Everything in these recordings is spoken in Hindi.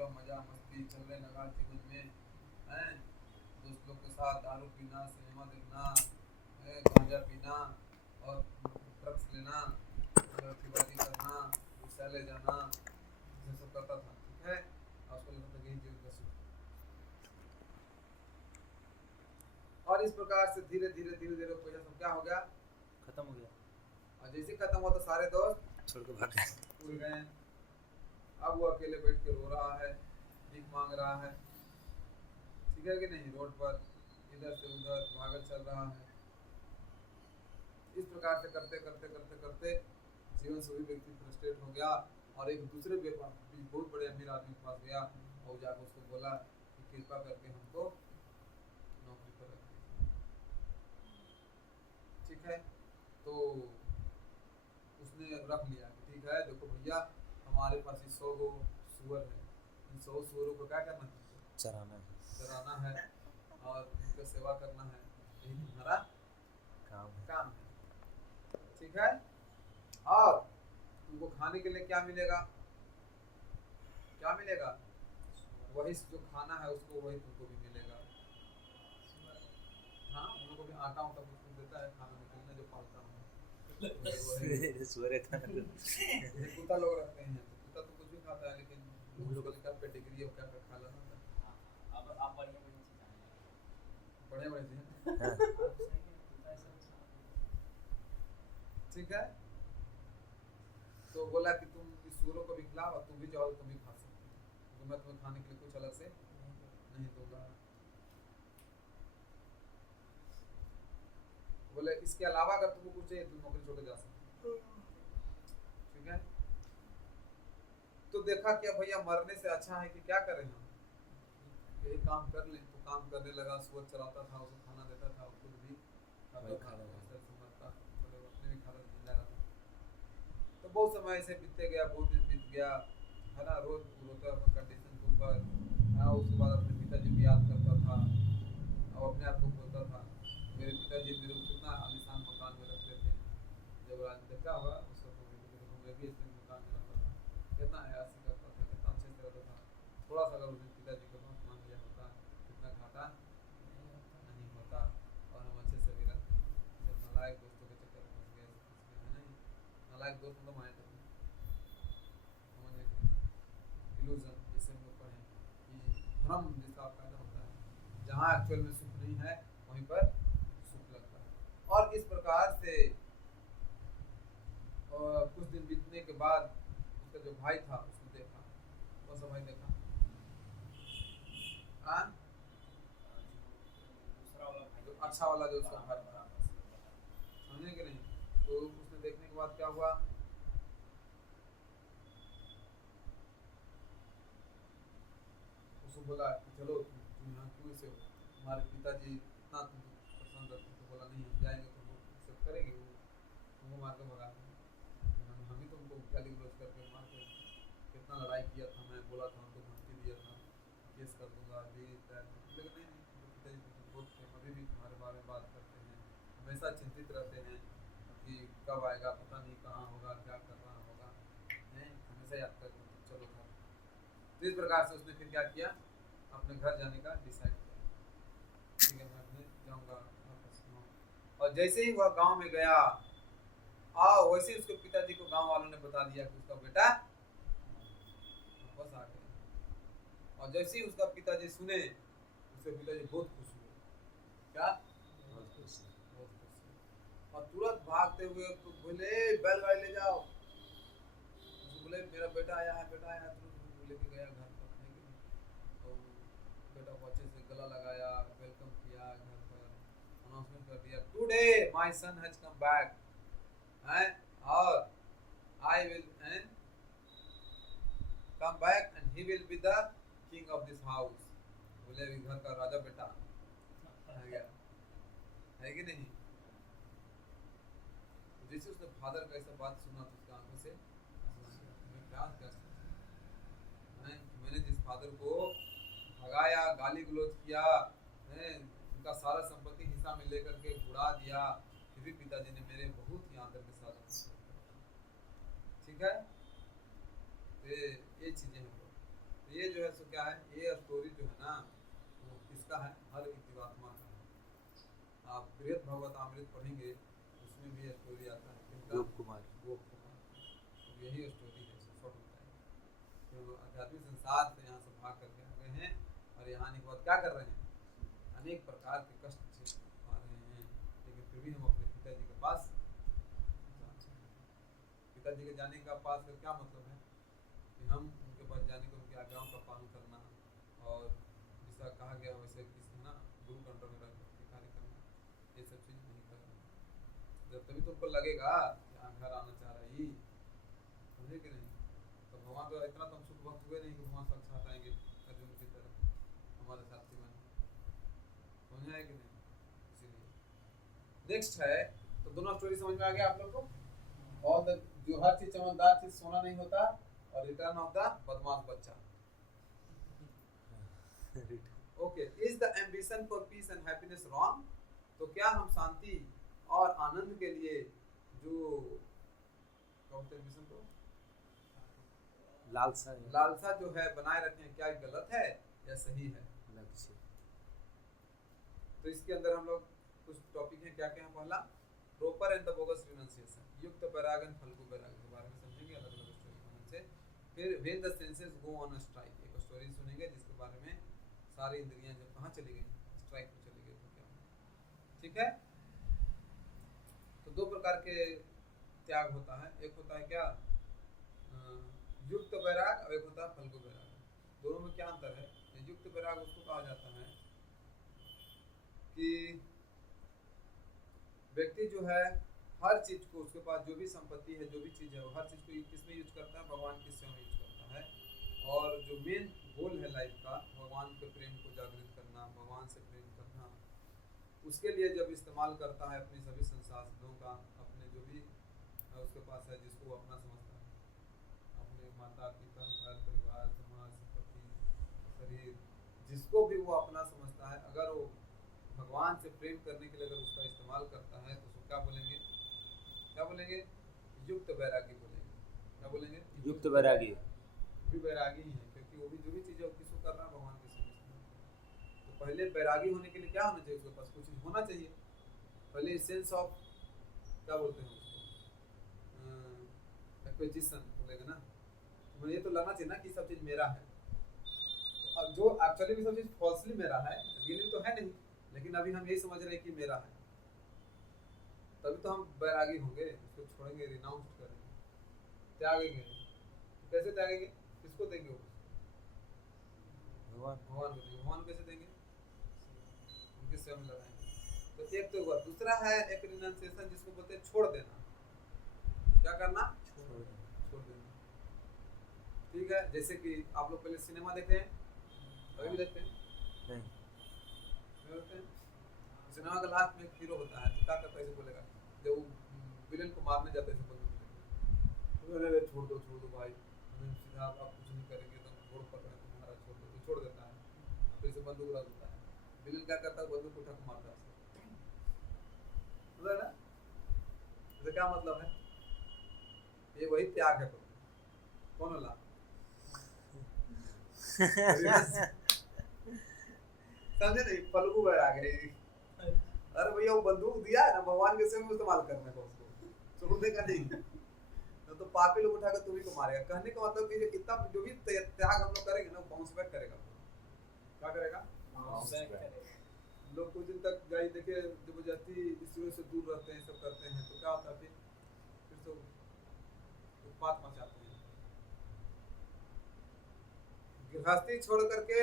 पूरा मजा मस्ती चलने लगा जीवन में, हैं दोस्त लोग के साथ दारू पीना, सिनेमा देखना, गांजा पीना और ड्रग्स लेना, लड़कीबाजी करना, विशाले जाना, ये सब करता था। ठीक है, और उसको लगता था कि यही जीवन का सुख। और इस प्रकार से धीरे धीरे धीरे धीरे पैसा सब क्या हो गया, खत्म हो गया। और जैसे खत्म हुआ तो सारे दोस्त छोड़ के भाग गए, उड़ गए। अब वो अकेले बैठ के रो रहा है, भीख मांग रहा है, ठीक है कि नहीं, रोड पर इधर से उधर भागल चल रहा है। इस प्रकार से करते करते करते करते जीवन से भी व्यक्ति फ्रस्ट्रेट हो गया और एक दूसरे बहुत बड़े अमीर आदमी के पास गया और जाकर उसको बोला कि कृपा करके हमको नौकरी पर रख दीजिए। ठीक है, तो उसने रख लिया कि ठीक है देखो भैया, हमारे पास 100 गो सुअर है, इन 100 सुअरों को क्या करना है, चराना है और उनका सेवा करना है, यही तुम्हारा काम है। ठीक है, और तुमको खाने के लिए क्या मिलेगा, क्या मिलेगा, वही जो खाना है उसको वही तुमको भी मिलेगा। हाँ, उन लोगों को भी आटा उटा कुछ देता है खाना निकलने, जो पालता हूँ कुत्ता लोग रखते हैं, कुत्ता तो कुछ भी खाता है, लेकिन का पेडिग्री और क्या खा लेना था। अब आप बढ़िया बढ़िया चीज। ठीक है, तो बोला कि तुम इस सूरों को भी खिलाओ और तुम भी जाओ, तुम भी खा सकते हो, तो मैं तुम्हें खाने के लिए कुछ अलग से नहीं दूंगा। बोले इसके अलावा अगर तुमको कुछ चाहिए तुम नौकरी छोड़ के जा सकते हो। ठीक है, तो देखा क्या भैया, मरने से अच्छा है कि क्या करें हम, यही काम कर लें। तो काम करने लगा, सुअर चलाता था, उसको खाना देता था, खुद भी खाता था, अपने भी खाता जिंदा रहा। तो बहुत समय ऐसे बीतते गया, बहुत दिन बीत गया है ना, रोज रोता अपना कंडीशन के ऊपर। उसके बाद अपने पिताजी को याद करता था और अपने आप को बोलता था मेरे पिताजी मेरे को कितना आलिशान मकान में रखते थे, जब राज देखा होगा उस वक्त मैं भी इस मकान में रहता था, कितना अयासी करता था, कितना अच्छे से रहता था। थोड़ा सा अगर उस दिन पिताजी को माफ मान लिया होता, कितना घाटा नहीं होता और हम अच्छे से भी रहते। जब नालायक दोस्तों के चक्कर में फंस गए, है नहीं, नालायक दोस्त मतलब माने तो समझे, इल्यूजन जैसे हम लोग पढ़े कि भ्रम जिसका पैदा होता है, जहाँ एक्चुअल में सुख नहीं है वहीं पर सुख लगता है। और इस प्रकार से कुछ दिन बीतने के बाद उसका जो भाई था उसने देखा, कौन सा भाई देखा, जो अच्छा वाला जो उसका भाई था, समझे कि नहीं। तो उसने देखने के बाद क्या हुआ, उसको बोला कि चलो तुम यहाँ क्यों से हो, तुम्हारे पिताजी इतना तुमको पसंद करते। तो बोला नहीं, हम जाएंगे तो वो सब करेंगे, वो तुमको मार के भगा देंगे, हम ही तुमको गाली गलौज करके मार के, कितना लड़ाई किया था, मैं बोला था उनको, धमकी दिया था, केस कर दूंगा, लेकिन नहीं, पिताजी तुमको बहुत प्रेम, अभी भी तुम्हारे बारे में बात करते हैं, हमेशा चिंतित रहते हैं कि कब आएगा, पता नहीं कहाँ होगा, क्या कर रहा होगा, हमेशा याद कर, चलो घर। तो इस प्रकार से उसने फिर क्या किया, अपने घर जाने का डिसाइड किया, ठीक है मैं अपने जाऊँगा वापस गाँव। और जैसे ही वह गाँव में गया, वैसे ही उसके पिताजी को गाँव वालों ने बता दिया कि उसका बेटा वापस आ गया। और जैसे ही उसका पिताजी सुने, उसके पिताजी बहुत खुश हुए, क्या बहुत खुश हुए। और तुरंत भागते हुए तो बोले बैलगाड़ी ले जाओ, बोले मेरा बेटा आया है, बेटा आया है, तुरंत लेके गया घर पर, तो बेटा को अच्छे से गला लगाया, वेलकम किया, घर पर अनाउंसमेंट कर दिया, today my son has come back, और I will come back and he will be the king of this house. बोले अभी घर का राजा बेटा आ गया, है कि नहीं। जैसे उसने फादर का ऐसा बात सुना तो उसकी आंखों से मैं क्या मैंने जिस फादर को भगाया, गाली गलौज किया, उनका सारा संपत्ति हिस्सा में लेकर के उड़ा दिया, फिर भी पिताजी ने मेरे बहुत ही आदर के साथ, ठीक है। ये चीजें हैं, ये जो है सो क्या है, ये स्टोरी जो है ना वो किसका है, हर एक जीवात्मा का है। आप बृहद भगवतामृत पढ़ेंगे उसमें भी ये स्टोरी आता है किनका, गोप कुमार। गोप कुमार। तो यही स्टोरी है शॉर्ट बताया, जो आध्यात्मिक संसार से यहाँ से भाग करके आ गए हैं और यहाँ आने के बाद क्या कर रहे हैं, अनेक प्रकार के कष्ट से पा रहे हैं, लेकिन फिर भी हम अपने पिताजी के पास जाना चाहते हैं। पिताजी के जाने का पास का क्या मतलब है कि हम उनके पास जाने को उनकी आज्ञाओं का पालन करना और जैसा कहा गया वैसे किसी है ना गुरु के अंडर में रह करके कार्य करना, ये सब चीज़ नहीं करना। जब तभी तुमको लगेगा कि हाँ घर आना चाह रही, समझे कि नहीं, तो भगवान तो इतना तुम सुख भक्त हुए नहीं कि भगवान साक्षात आएंगे अर्जुन की तरह हमारे साथी बने, समझ आए कि नहीं। इसीलिए नेक्स्ट है, तो दोनों स्टोरी समझ में आ गया आप लोग को। और जो हर चीज चमकदार चीज सोना नहीं होता और रिटर्न होता बदमाश बच्चा। Okay, is the ambition for piece and happiness wrong? तो क्या हम शांति और आनंद के लिए जो एम्बिशन को लालसा जो है बनाए रखें, क्या गलत है या सही है? लक्ष्य। तो इसके अंदर हम लोग कुछ टॉपिक हैं, क्या क्या है। पहला proper and the bogus renunciation, युक्त वैराग एंड फल्गु वैराग के बारे में समझेंगे अलग अलग स्टोरी से। फिर when the senses go on strike, एक स्टोरी सुनेंगे जिसके बारे में सारी इंद्रियां जब कहाँ चली गई, स्ट्राइक में चली गई तो क्या होगा, ठीक है। तो दो प्रकार के त्याग होता है, एक होता है क्या युक्त वैराग और एक होता है फल्गु वैराग। दोनों में क्या अंतर है? युक्त वैराग उसको कहा जाता है कि व्यक्ति जो है हर चीज को, उसके पास जो भी संपत्ति है, जो भी चीज है, वो हर चीज को किस में यूज करता है, भगवान की सेवा में यूज करता है। और जो मेन गोल है लाइफ का, भगवान के प्रेम को जागृत करना, भगवान से प्रेम करना, उसके लिए जब इस्तेमाल करता है अपनी सभी संसाधनों का, अपने जो भी उसके पास है, जिसको वो अपना समझता है, अपने माता पिता, घर परिवार, समाज, संपत्ति, शरीर, जिसको भी वो अपना समझता है, अगर वो भगवान से प्रेम करने के लिए अगर उसका इस्तेमाल करता है तो उसको क्या बोलेंगे, क्या बोलेंगे? युक्त वैरागी बोलेंगे। क्या बोलेंगे? युक्त वैरागी। भी वैरागी ही है, क्योंकि वो भी जो भी चीज़ें किसको कर रहा है, भगवान के समझ। तो पहले वैरागी होने के लिए क्या होना चाहिए, उसके पास कुछ होना चाहिए। पहले सेंस ऑफ, क्या बोलते हैं उसको, एक्विजिशन बोलेंगे ना, तो ये तो लगना चाहिए ना कि सब चीज़ मेरा है। तो अब जो एक्चुअली भी सब चीज़ फॉल्सली मेरा है, रियली तो है नहीं, लेकिन अभी हम यही समझ रहे हैं कि मेरा है, तभी तो हम वैरागी होंगे, उसको छोड़ेंगे, रिनाउंस करेंगे, त्यागेंगे। कैसे त्यागेंगे, किसको देंगे? वो भगवान को देंगे। भगवान कैसे देंगे? उनके सेवा में लगाएंगे। तो एक तो हुआ, दूसरा है एक रिनाउंसिएशन जिसको बोलते हैं छोड़ देना। क्या करना? छोड़ देना। ठीक है, जैसे कि आप लोग पहले सिनेमा देखते हैं, अभी भी देखते हैं नहीं देखते हैं? सिनेमा का लास्ट में एक हीरो होता है, तो क्या करता है, ऐसे बोलेगा, जब वो विलेन को मारने जाता है, ऐसे बोलने, अरे छोड़ दो भाई, हमें सीधा आप कुछ नहीं करेंगे, तो छोड़ पड़ रहे हैं तुम्हारा, छोड़ दो। तो छोड़ देता है, फिर से बंदूक रख देता है। विलेन क्या करता है, बंदूक उठा के मारता है, समझ ना? इसका क्या मतलब है? ये वही त्याग है। कौन वाला? समझे नहीं? फल्गु वैराग है। अरे भैया वो बंदूक दिया है ना, भगवान के सेवा में इस्तेमाल करने का, उसको छोड़ने का नहीं। तो पापी लोग उठाकर तुम्ही को मारेगा। कहने का मतलब कि इतना जो भी त्याग हम लोग करेंगे ना, बाउंस बैक करेगा। क्या करेगा? बाउंस बैक करेगा। लोग कुछ दिन तक गाय देखे जबरदस्ती स्त्रियों से दूर रहते हैं, सब करते हैं, तो क्या होता है फिर तो उत्पात मचाते हैं। गृहस्थी छोड़ करके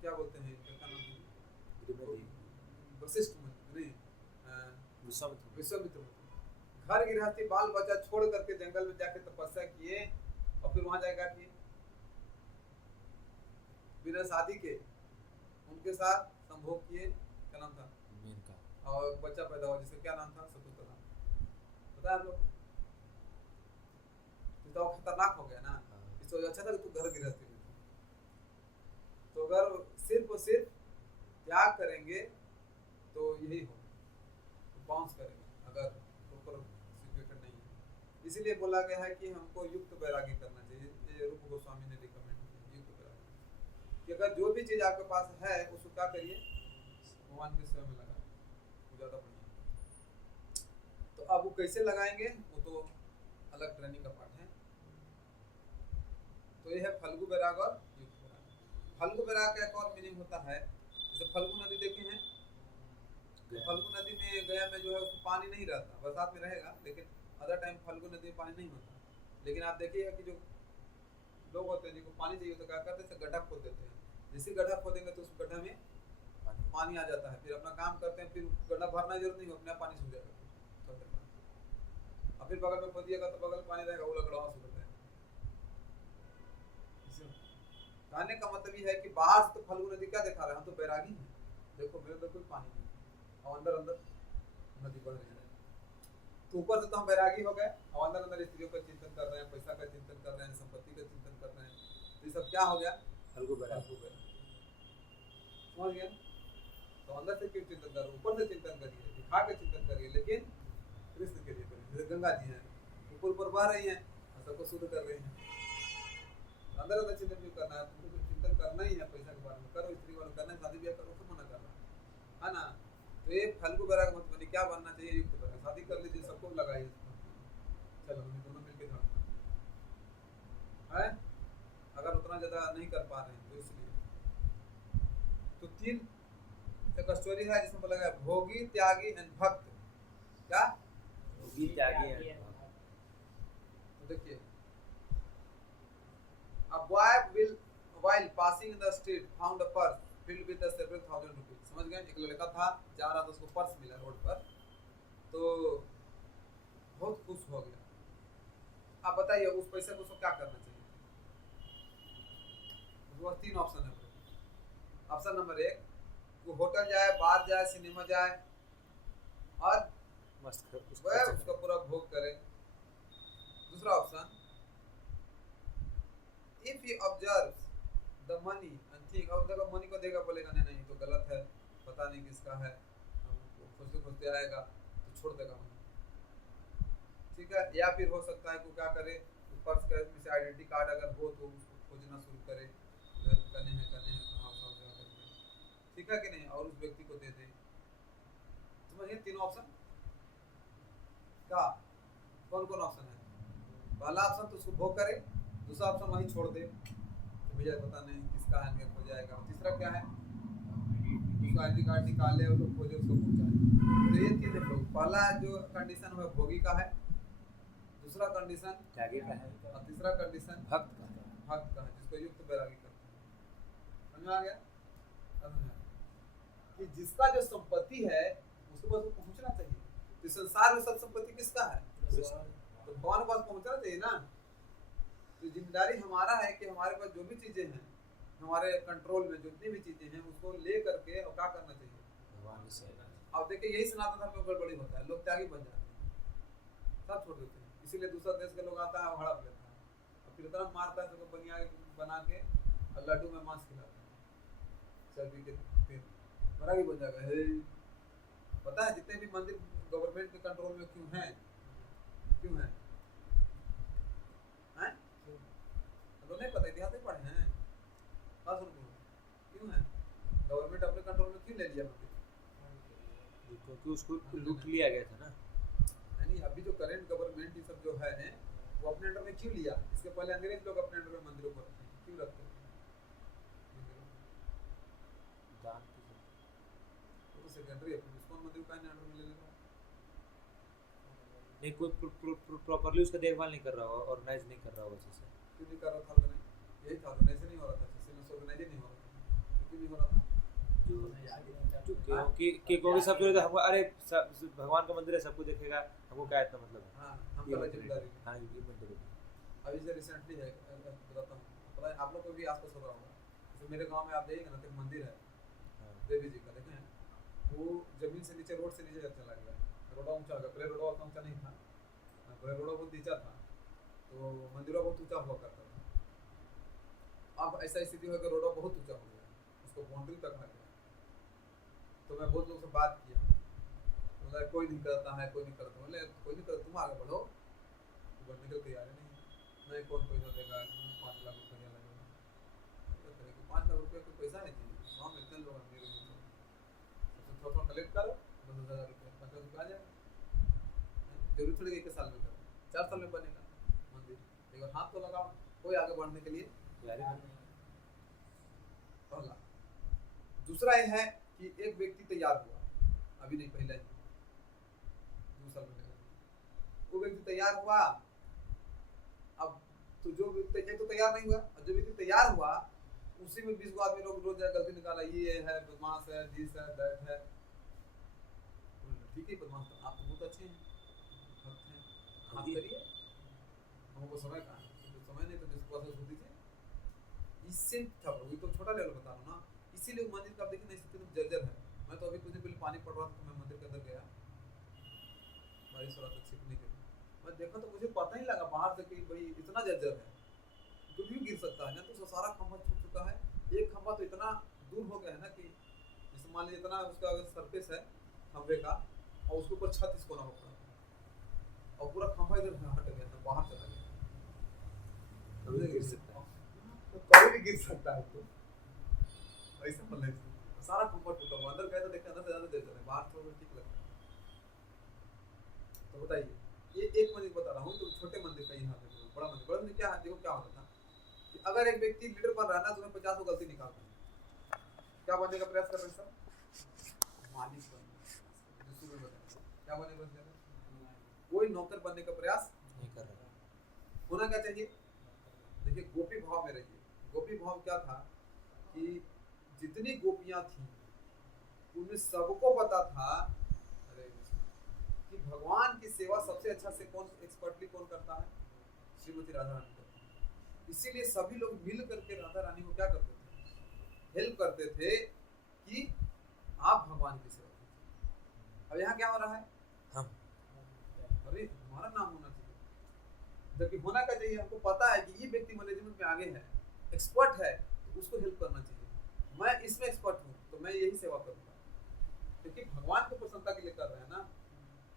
क्या बोलते हैं, क्या नाम है, वशिष्ठ नहीं, विश्वामित्र। घर गृहस्थी बाल बच्चा छोड़ करके जंगल में जाके तपस्या किए और फिर वहां जाएगा कि बिना शादी के उनके साथ संभोग किए। क्या नाम था? और बच्चा पैदा हुआ जिसका क्या नाम था? शकुंतला। पता है आप लोग? तो खतरनाक हो गया ना। इससे अच्छा था कि तू घर गृहस्थी में। तो अगर सिर्फ और सिर्फ त्याग करेंगे तो यही हो, बाउंस करेंगे अगर प्रॉपर सिचुएशन नहीं है। इसीलिए बोला गया है कि हमको युक्त वैरागी करना चाहिए। ये रूप गोस्वामी ने लिखा कि अगर जो भी चीज आपके पास है उसको क्या करिए, भगवान की सेवा में लगाए, वो ज्यादा बढ़िया है। तो अब वो कैसे लगाएंगे वो तो अलग ट्रेनिंग का पार्ट है। तो ये है फल्गु बैराग और युक्त बैराग। फल्गु बैराग का एक और मीनिंग होता है, जैसे फल्गु नदी देखे हैं, तो फल्गु नदी में गया में जो है उसमें पानी नहीं रहता, बरसात में रहेगा लेकिन अदर टाइम फल्गु नदी में पानी नहीं होता। लेकिन आप देखिएगा कि जो लोग होते हैं जिनको पानी चाहिए तो क्या करते हैं, गड्ढा खोद देते हैं। जैसे गड्ढा खोदेंगे तो उस गड्ढा में पानी आ जाता है, फिर अपना काम करते हैं, फिर गड्ढा भरना की जरूरत नहीं, अपने आप पानी सूख जाएगा थोड़ी देर बाद। और फिर बगल में खोदिएगा तो बगल में पानी रहेगा, वो गड्ढा सूख जाएगा। कहने का मतलब ये है कि बाहर से तो फल्गु नदी क्या दिखा रहे हैं, हम तो बैरागी हैं, देखो मेरे अंदर कोई पानी नहीं और अंदर अंदर नदी बह रही है। तो ऊपर से तो हम बैरागी हो गए और अंदर अंदर स्त्रियों का चिंतन कर रहे हैं, पैसा का चिंतन कर रहे हैं, संपत्ति का चिंतन कर रहे हैं, तो ये सब क्या हो गया, फल्गु बैराग। समझ गए? तो अंदर से क्यों चिंतन कर रहे, ऊपर से चिंतन करिए, दिखा के चिंतन करिए, लेकिन कृष्ण के लिए करिए। जैसे गंगा जी हैं ऊपर ऊपर बह रही हैं और सबको शुद्ध कर रही हैं, अंदर अंदर चिंतन क्यों करना है, तुमको चिंतन करना ही है, पैसा के बारे में करो, स्त्री वाले करना है, शादी ब्याह करो, सब मना कर रहा है ना। तो ये फल्गु बैराग मत बनिए, क्या बनना चाहिए, युक्त बैराग। शादी कर लीजिए, सबको लगाइए, चलो हम दोनों मिलकर झाड़ना है, अगर उतना ज्यादा नहीं कर पा रहे हैं तो इसलिए। तो तीन एक स्टोरी है जिसमें बोला गया भोगी, त्यागी एंड भक्त। क्या भोगी, त्यागी एंड भक्त। तो देखिए, a boy will while passing in the street found a purse filled with the several thousand rupees। समझ गए? एक लड़का था जा रहा था, उसको पर्स मिला रोड पर, तो बहुत खुश हो गया। आप बताइए उस पैसे को उसको क्या करना चाहिए? वो तीन ऑप्शन है। ऑप्शन नंबर 1, वो होटल जाए, बाहर जाए, सिनेमा जाए और वह उसका पूरा भोग करे। दूसरा option, if he observes the money and think, अब देखो मनी को देगा, बोलेगा नहीं नहीं तो गलत है, पता नहीं किसका है, खोजते खोजते आएगा तो छोड़ देगा मनी, ठीक है। या फिर हो सकता है कि क्या करे, पर्स का से आइडेंटिटी कार्ड अगर हो तो उसको खोजना शुरू करे, घर कने हैं कहाँ करके, ठीक है कि नहीं, और उस व्यक्ति को दे दे। समझिए तीनों ऑप्शन क्या कौन कौन ऑप्शन है। पहला ऑप्शन तो उसको भोग करे, दूसरा ऑप्शन वहीं छोड़ दे, तो भैया पता नहीं किसका है, हो जाएगा। तीसरा क्या है, उसका आईडी कार्ड निकाले, उसको खोजे, उसको पहुंचाए। तो ये तीन लोग, पहला जो कंडीशन है भोगी का है, दूसरा कंडीशन त्यागी का है, और तीसरा कंडीशन भक्त का है। भक्त का है, जिसको युक्त बैरागी करते हैं। समझ में आ गया? कि जिसका जो संपत्ति है उसके पास पहुंचना चाहिए। तो संसार में सब संपत्ति किसका है, तो भगवान के पास पहुंचना चाहिए ना। तो जिम्मेदारी हमारा है कि हमारे पास जो भी चीजें हैं, हमारे कंट्रोल में जितनी भी चीजें हैं, उसको ले करके और क्या करना चाहिए, भगवान से। अब देखिए यही सनातन धर्म में गड़बड़ी होता है, लोग त्यागी बन जाते हैं, सब छोड़ देते हैं। इसीलिए दूसरा देश के लोग आता है और हड़प लेता है और फिर इतना मारता है, सबको बना के और लड्डू में मांस खिलाता है, चर्बी के फिर बैरागी बन जाएगा। पता है जितने भी मंदिर गवर्नमेंट के कंट्रोल में क्यों हैं, क्यों हैं? तो नहीं पता, इतिहास नहीं पढ़े हैं, बात सुन क्यों है, गवर्नमेंट अपने कंट्रोल में क्यों ले लिया मंदिर, क्योंकि उसको लूट लिया गया था ना। नहीं, अभी जो करंट गवर्नमेंट ये सब जो है वो अपने अंडर में क्यों लिया? इसके पहले अंग्रेज लोग अपने अंडर में मंदिरों को रखते हैं, क्यों रखते हैं? दान तो सेकेंडरी है, कौन मंदिर का अंडर में ले लेगा? नहीं, कोई प्रॉपर्ली उसका देखभाल नहीं कर रहा होगा, ऑर्गेनाइज नहीं कर रहा होगा अच्छे से। क्यों नहीं कर रहा था? यही था, ऑर्गेनाइज नहीं हो रहा था, ऑर्गेनाइज नहीं हो रहा था, क्यों नहीं हो रहा था? जो क्योंकि सब जो हमको, अरे भगवान का मंदिर है, सबको देखेगा, हमको क्या इतना मतलब है। हाँ, हम पहले जिम्मेदारी। हाँ, ये मंदिर है। अभी से रिसेंटली है, बताता हूँ, पता है आप लोग को भी आसपास हो रहा होगा, जैसे मेरे गांव में आप जाइएगा ना तो एक मंदिर है देवी जी का, देखें वो जमीन से नीचे, रोड से नीचे चला गया, रोडा ऊंचा हो गया, पहले रोडा उतना ऊंचा नहीं था, पहले रोडा बहुत नीचा था, तो मंदिर बहुत ऊंचा हुआ करता था। अब ऐसा स्थिति हो गया, रोडा बहुत ऊंचा हो गया, उसको बाउंड्री तक आ गया। तो मैं बहुत लोग से बात किया, बोला कोई नहीं करता है, कोई नहीं करता, बोले कोई नहीं करता, तुम आगे बढ़ो, बढ़ने के तैयार नहीं, कौन पैसा देगा, 5 लाख रुपया लगेगा, 5 लाख रुपया रुपये कोई पैसा है जी, गाँव में इतने लोग हैं मेरे सबसे थोड़ा थोड़ा कलेक्ट करो, 10,000 रुपये 50 रुपये आ जाएगा। जरूरी थोड़ी एक साल में करो, 4 साल में बनेगा मंदिर। एक बार हाथ तो लगाओ कोई आगे बढ़ने के लिए। पहला। दूसरा ये है कि एक व्यक्ति तैयार हुआ, अभी नहीं पहले 2 साल पहले, वो व्यक्ति तैयार हुआ। अब तो जो व्यक्ति तो तैयार नहीं हुआ, और जो व्यक्ति तैयार हुआ उसी में 20 आदमी लोग रोज गलती निकाला, ये है बदमाश है, दिस है, दैट है। ठीक है बदमाश, आप तो बहुत अच्छे हैं, आप करिए, हमको समय कहाँ है, तो समय नहीं तो जिसको असर होती थी इससे था। वही तो छोटा लेवल बता रहा हूँ ना, इसीलिए मंदिर का आप देखिए नहीं सकते, जर्जर है। मैं तो अभी कुछ दिन पहले पानी पड़ रहा था तो मैं मंदिर के अंदर गया, बारिश हो रहा था छिपने के लिए, मैं देखा तो मुझे पता ही लगा बाहर से कि भाई इतना जर्जर है, कुछ भी गिर सकता है ना। तो सारा खंभा छूट चुका है, एक खंभा तो इतना दूर हो गया है ना कि जैसे मान लीजिए इतना उसका अगर सरफेस है खंभे का, और उसके ऊपर छत इसको ना होता, और पूरा खंभा इधर हट गया था, बाहर चला गया, कभी गिर सकता है, कभी भी गिर सकता है। तो ऐसा मतलब सारा खंभा टूटा हुआ, अंदर गए तो देखते अंदर से ज्यादा जर्जर है, बाहर थोड़ा ठीक लगता है। तो बताइए, ये एक मंदिर बता रहा हूँ, तो छोटे मंदिर का ही हाल है। बड़ा मंदिर क्या है, देखो क्या होता था कि अगर एक व्यक्ति लीडर बन रहा है ना, तो उसमें 50 गलती निकालता है, क्या बनने का प्रयास कर रहे हैं सब, मालिक बनने का। क्या बनने का प्रयास, कोई नौकर बनने का प्रयास नहीं कर रहा। होना क्या चाहिए, देखिए गोपी भाव में रहिए। गोपी भाव क्या था कि जितनी गोपियां थी उनमें सबको पता था कि भगवान की सेवा सबसे अच्छा से कौन एक्सपर्टली कौन करता है, श्रीमती राधा रानी करती है। इसीलिए सभी लोग मिल करके राधा रानी को क्या करते थे, हेल्प करते थे कि आप भगवान की सेवा कीजिए। अब यहाँ क्या हो रहा है, हम, अरे हमारा नाम होना चाहिए, जबकि होना क्या चाहिए, हमको पता है कि ये व्यक्ति मैनेजमेंट में आगे है, एक्सपर्ट है, तो उसको हेल्प करना चाहिए। मैं इसमें एक्सपर्ट हूँ तो मैं यही सेवा करूँगा, क्योंकि भगवान को प्रसन्नता के लिए कर रहे हैं ना।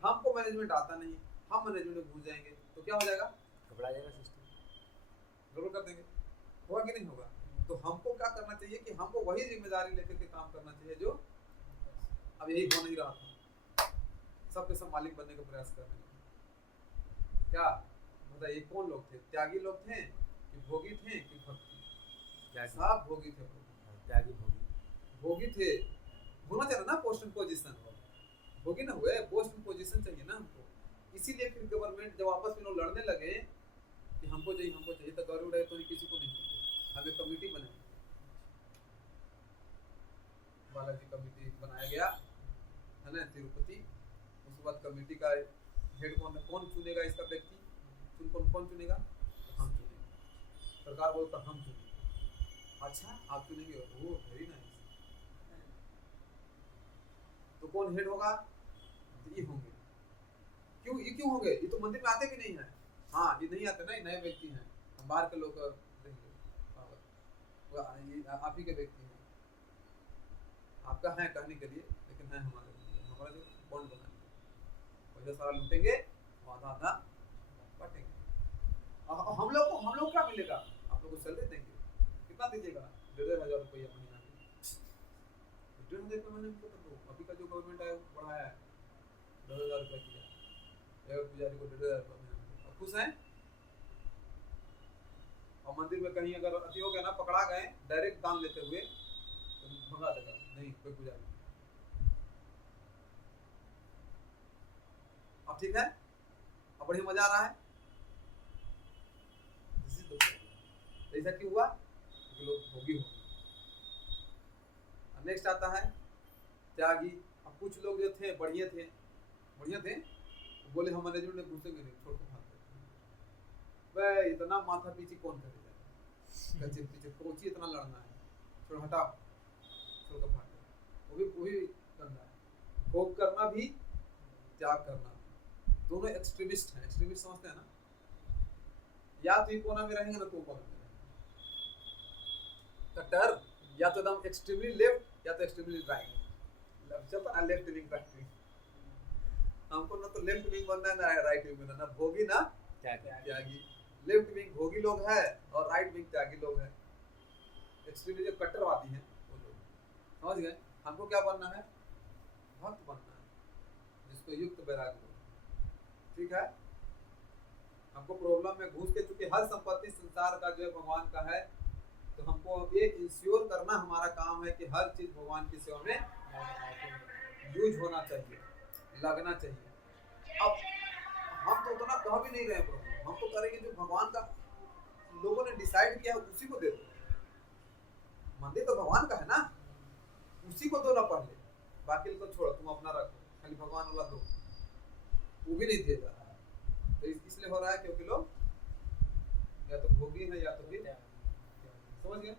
हमको मैनेजमेंट आता नहीं, हम मैनेजमेंट में घुस जाएंगे तो क्या हो जाएगा, घबरा जाएगा सिस्टम, गड़बड़ कर देंगे, होगा कि नहीं होगा। तो हमको क्या करना चाहिए कि हमको वही जिम्मेदारी लेकर के काम करना चाहिए जो अब यही हो नहीं रहा था, सबके सब मालिक बनने का प्रयास कर रहे हैं। क्या बताइए, कौन लोग थे, त्यागी लोग थे कि भोगी थे कि भक्ति, सब भोगी थे, त्यागी भोगी थे। होना चाहिए ना पोस्ट एंड पोजीशन, भोगी ना हुए, पोस्ट एंड पोजीशन चाहिए ना हमको। इसीलिए फिर गवर्नमेंट जब आपस में लोग लड़ने लगे कि हमको चाहिए तो गवर्नमेंट है तो किसी को नहीं चाहिए, अब एक कमेटी बने, बालाजी कमेटी बनाया गया है ना, तिरुपति। उसके बाद कमेटी का हेड कौन है, कौन चुनेगा इसका व्यक्ति, कौन चुनेगा, तो हम चुनेंगे, सरकार बोलता हम चुनेंगे। अच्छा आप चुनेंगे, वो वेरी नाइस, तो कौन हेड होगा, तो ये होंगे। ये क्यों होंगे, ये तो मंदिर में आते भी नहीं है। हाँ ये नहीं आते ना, ये नए व्यक्ति हैं, हम बाहर के लोग देंगे, आप ही के व्यक्ति हैं, आपका है कहने के लिए, लेकिन है हमारा जो बॉन्ड बना लिया, पैसा सारा लूटेंगे, आधा आधा बांटेंगे। हम लोग क्या मिलेगा, आप लोग को सैलरी देंगे, कितना दीजिएगा, 1,500 रुपया महीना। 1,500 रुपये महीने में तो अभी का जो गवर्नमेंट है बढ़ाया है, 10,000 रुपया किया, एक पुजारी को 1,500 रुपया महीना। अब खुश हैं। और मंदिर में कहीं अगर अति हो गया ना, पकड़ा गए डायरेक्ट दान लेते हुए, तो भगा देगा, नहीं कोई पुजारी। अब ठीक है, अब बढ़िया मजा आ रहा है। ऐसा क्यों हुआ, क्योंकि लोग भोगी हो। नेक्स्ट आता है त्यागी। अब कुछ लोग जो थे बढ़िया थे, बोले हम मैनेजमेंट में घुसेंगे नहीं, छोड़ के भाग गए। इतना माथा पीछे कौन करेगा, कच्चे पीछे कोची इतना लड़ना है, छोड़ हटा, छोड़ के भाग गए। वो भी करना है, भोग करना भी त्याग करना भी, दोनों एक्सट्रीमिस्ट हैं। एक्सट्रीमिस्ट समझते हैं ना, या तो ये कोना में रहेंगे ना तो कोना में रहेंगे, कट्टर, या तो एकदम एक्सट्रीमली लेफ्ट या तो एक्सट्रीमली राइट। चलता ना लेफ्ट विंग राइट विंग, हमको ना तो लेफ्ट विंग बनना है ना राइट विंग बनना, ना भोगी ना त्यागी। लेफ्ट विंग भोगी लोग है और राइट विंग त्यागी लोग है। एक्सट्रीमिज्म कट्टरवादी हैं वो लोग, समझ गए। हमको क्या बनना है, भक्त बनना है जिसको युक्त वैराग्य हो, ठीक है। हमको प्रॉब्लम में घुस के, चूंकि हर संपत्ति संसार का जो है भगवान का है, तो हमको ये इंश्योर करना हमारा काम है कि हर चीज भगवान की सेवा में यूज होना चाहिए, लगना चाहिए। अब हम तो उतना कह भी नहीं रहे प्रभु, हम तो करेंगे जो भगवान का लोगों ने डिसाइड किया उसी को दे दो। मंदिर तो भगवान का है ना, उसी को दो ना पहले, बाकी तो छोड़ो, तुम अपना रखो, खाली भगवान वाला दो, वो भी नहीं दिया जा रहा है। तो इसलिए हो रहा है क्योंकि लोग या तो भोगी है या तो फिर, समझ गए।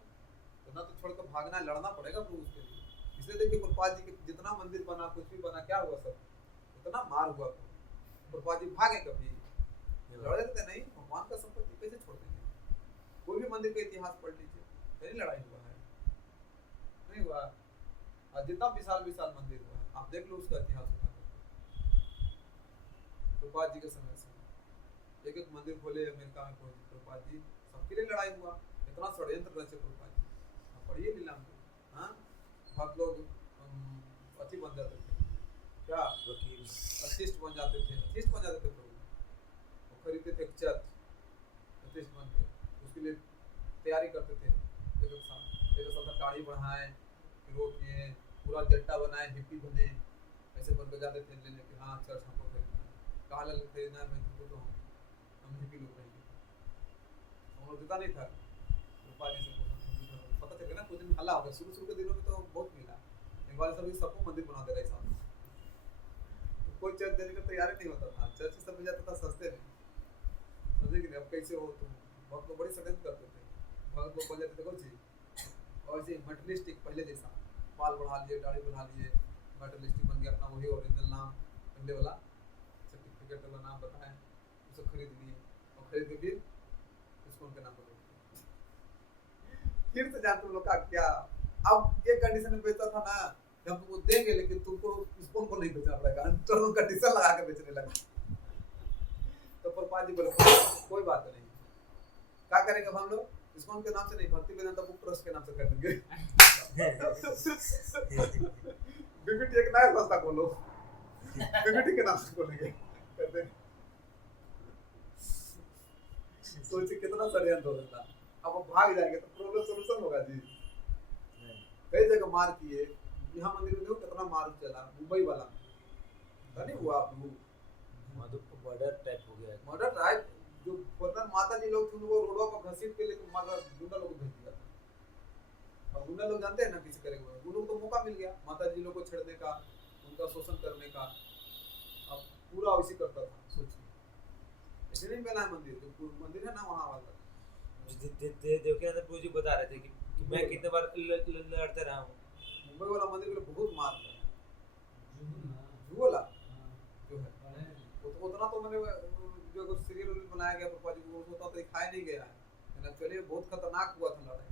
तो ना तो छोड़कर भागना, लड़ना पड़ेगा प्रभु उसके लिए। इसलिए देखिए प्रभुपाद जी के जितना मंदिर बना, कुछ भी बना, क्या हुआ सब, इतना मार हुआ। प्रभुपाद जी भागे कभी, लड़े थे नहीं, भगवान का संपत्ति कैसे छोड़ देंगे। कोई भी मंदिर का इतिहास पढ़ लीजिए, कहीं लड़ाई हुआ है, नहीं हुआ। और जितना विशाल विशाल मंदिर हुआ है, आप देख लो उसका इतिहास उठा प्रभुपाद जी के समय से। एक एक मंदिर खोले अमेरिका में पहुंचे प्रभुपाद जी, सबके लिए लड़ाई हुआ, इतना षड्यंत्र रचे प्रभुपाद जी। आप पढ़िए लीला में, हाँ, बहुत लोग अति बन जाते थे, क्या वकील, असिस्ट बन जाते थे, असिस्ट बन जाते थे प्रभु। वो खरीदते थे चर्च, असिस्ट बन के, उसके लिए तैयारी करते थे। एक साल तक दाढ़ी बढ़ाए, फिर वो किए, पूरा जट्टा बनाए, हिप्पी बने, ऐसे बनकर जाते थे लेने के, हाँ चर्च हमको खरीदना है। कहाँ लग खरीदना है भाई तुमको, तो हम हिप्पी लोग रहेंगे, हम लोग देता नहीं था। रूपा जी से पता चल गया ना, कुछ दिन हल्ला हो गया, शुरू के दिनों में तो बहुत मिला, एक बार सबको मंदिर बना दे रहा है सामने, तो कोई चर्च देने का तैयार नहीं होता था, चर्च सब मिल जाता था सस्ते में, समझे कि नहीं। अब कैसे हो तुम, बहुत लोग बड़ी षड्यंत्र करते थे, भगत लोग बन जाते थे कुछ, और ऐसे मटेरियलिस्टिक पहले जैसा, बाल बढ़ा लिए, दाढ़ी बढ़ा लिए, मटेरियलिस्टिक बन गया, अपना वही ओरिजिनल नाम, पहले वाला सर्टिफिकेट वाला नाम बताएं, उसे खरीद लिए, और खरीद के फिर उसको उनके नाम पर फिर से जान तुम लोग का क्या। अब एक कंडीशन में बेचता था ना, हम तुमको देंगे लेकिन तुमको इसको हमको नहीं बेचना पड़ेगा, इंटरनल कंडीशन लगा के बेचने लगा। तो प्रभुपाद जी बोले कोई बात नहीं, क्या करेंगे हम लोग, इसको उनके नाम से नहीं, भक्ति वेदांता बुक ट्रस्ट के नाम से कर देंगे। बीबीटी एक नया संस्था खोलो, बीबीटी के नाम से खोलेंगे, कर देंगे। सोचिए कितना षड्यंत्र हो रहा था। अब वो भाग जाएंगे तो प्रॉब्लम सोल्यूशन होगा जी। कई जगह मार किए, यहाँ मंदिर में देखो कितना मार चला, मुंबई वाला नहीं हुआ, मर्डर टाइप हो गया, मर्डर टाइप। जो फॉरनर माता जी लोग थे वो रोडों पर घसीट के लेके मगर गुंडा लोग भेज दिया था। अब गुंडा लोग जानते हैं ना किसी करेंगे, उन लोग को मौका मिल गया माता जी लोग को छेड़ने का, उनका शोषण करने का। अब पूरा वैसे करता था, सोचिए ऐसे नहीं बना है मंदिर, जो मंदिर है ना वहाँ वाला देखिए ना, पूजी बता रहे थे कि मैं कितने बार लड़ते रहा हूँ। मुंबई वाला मंदिर में बहुत मार है, जुगोला जो है उतना तो मैंने जो सीरियल बनाया गया प्रभुपाद जी को उतना तो दिखाया नहीं गया है, लेकिन एक्चुअली बहुत खतरनाक हुआ था लड़ाई,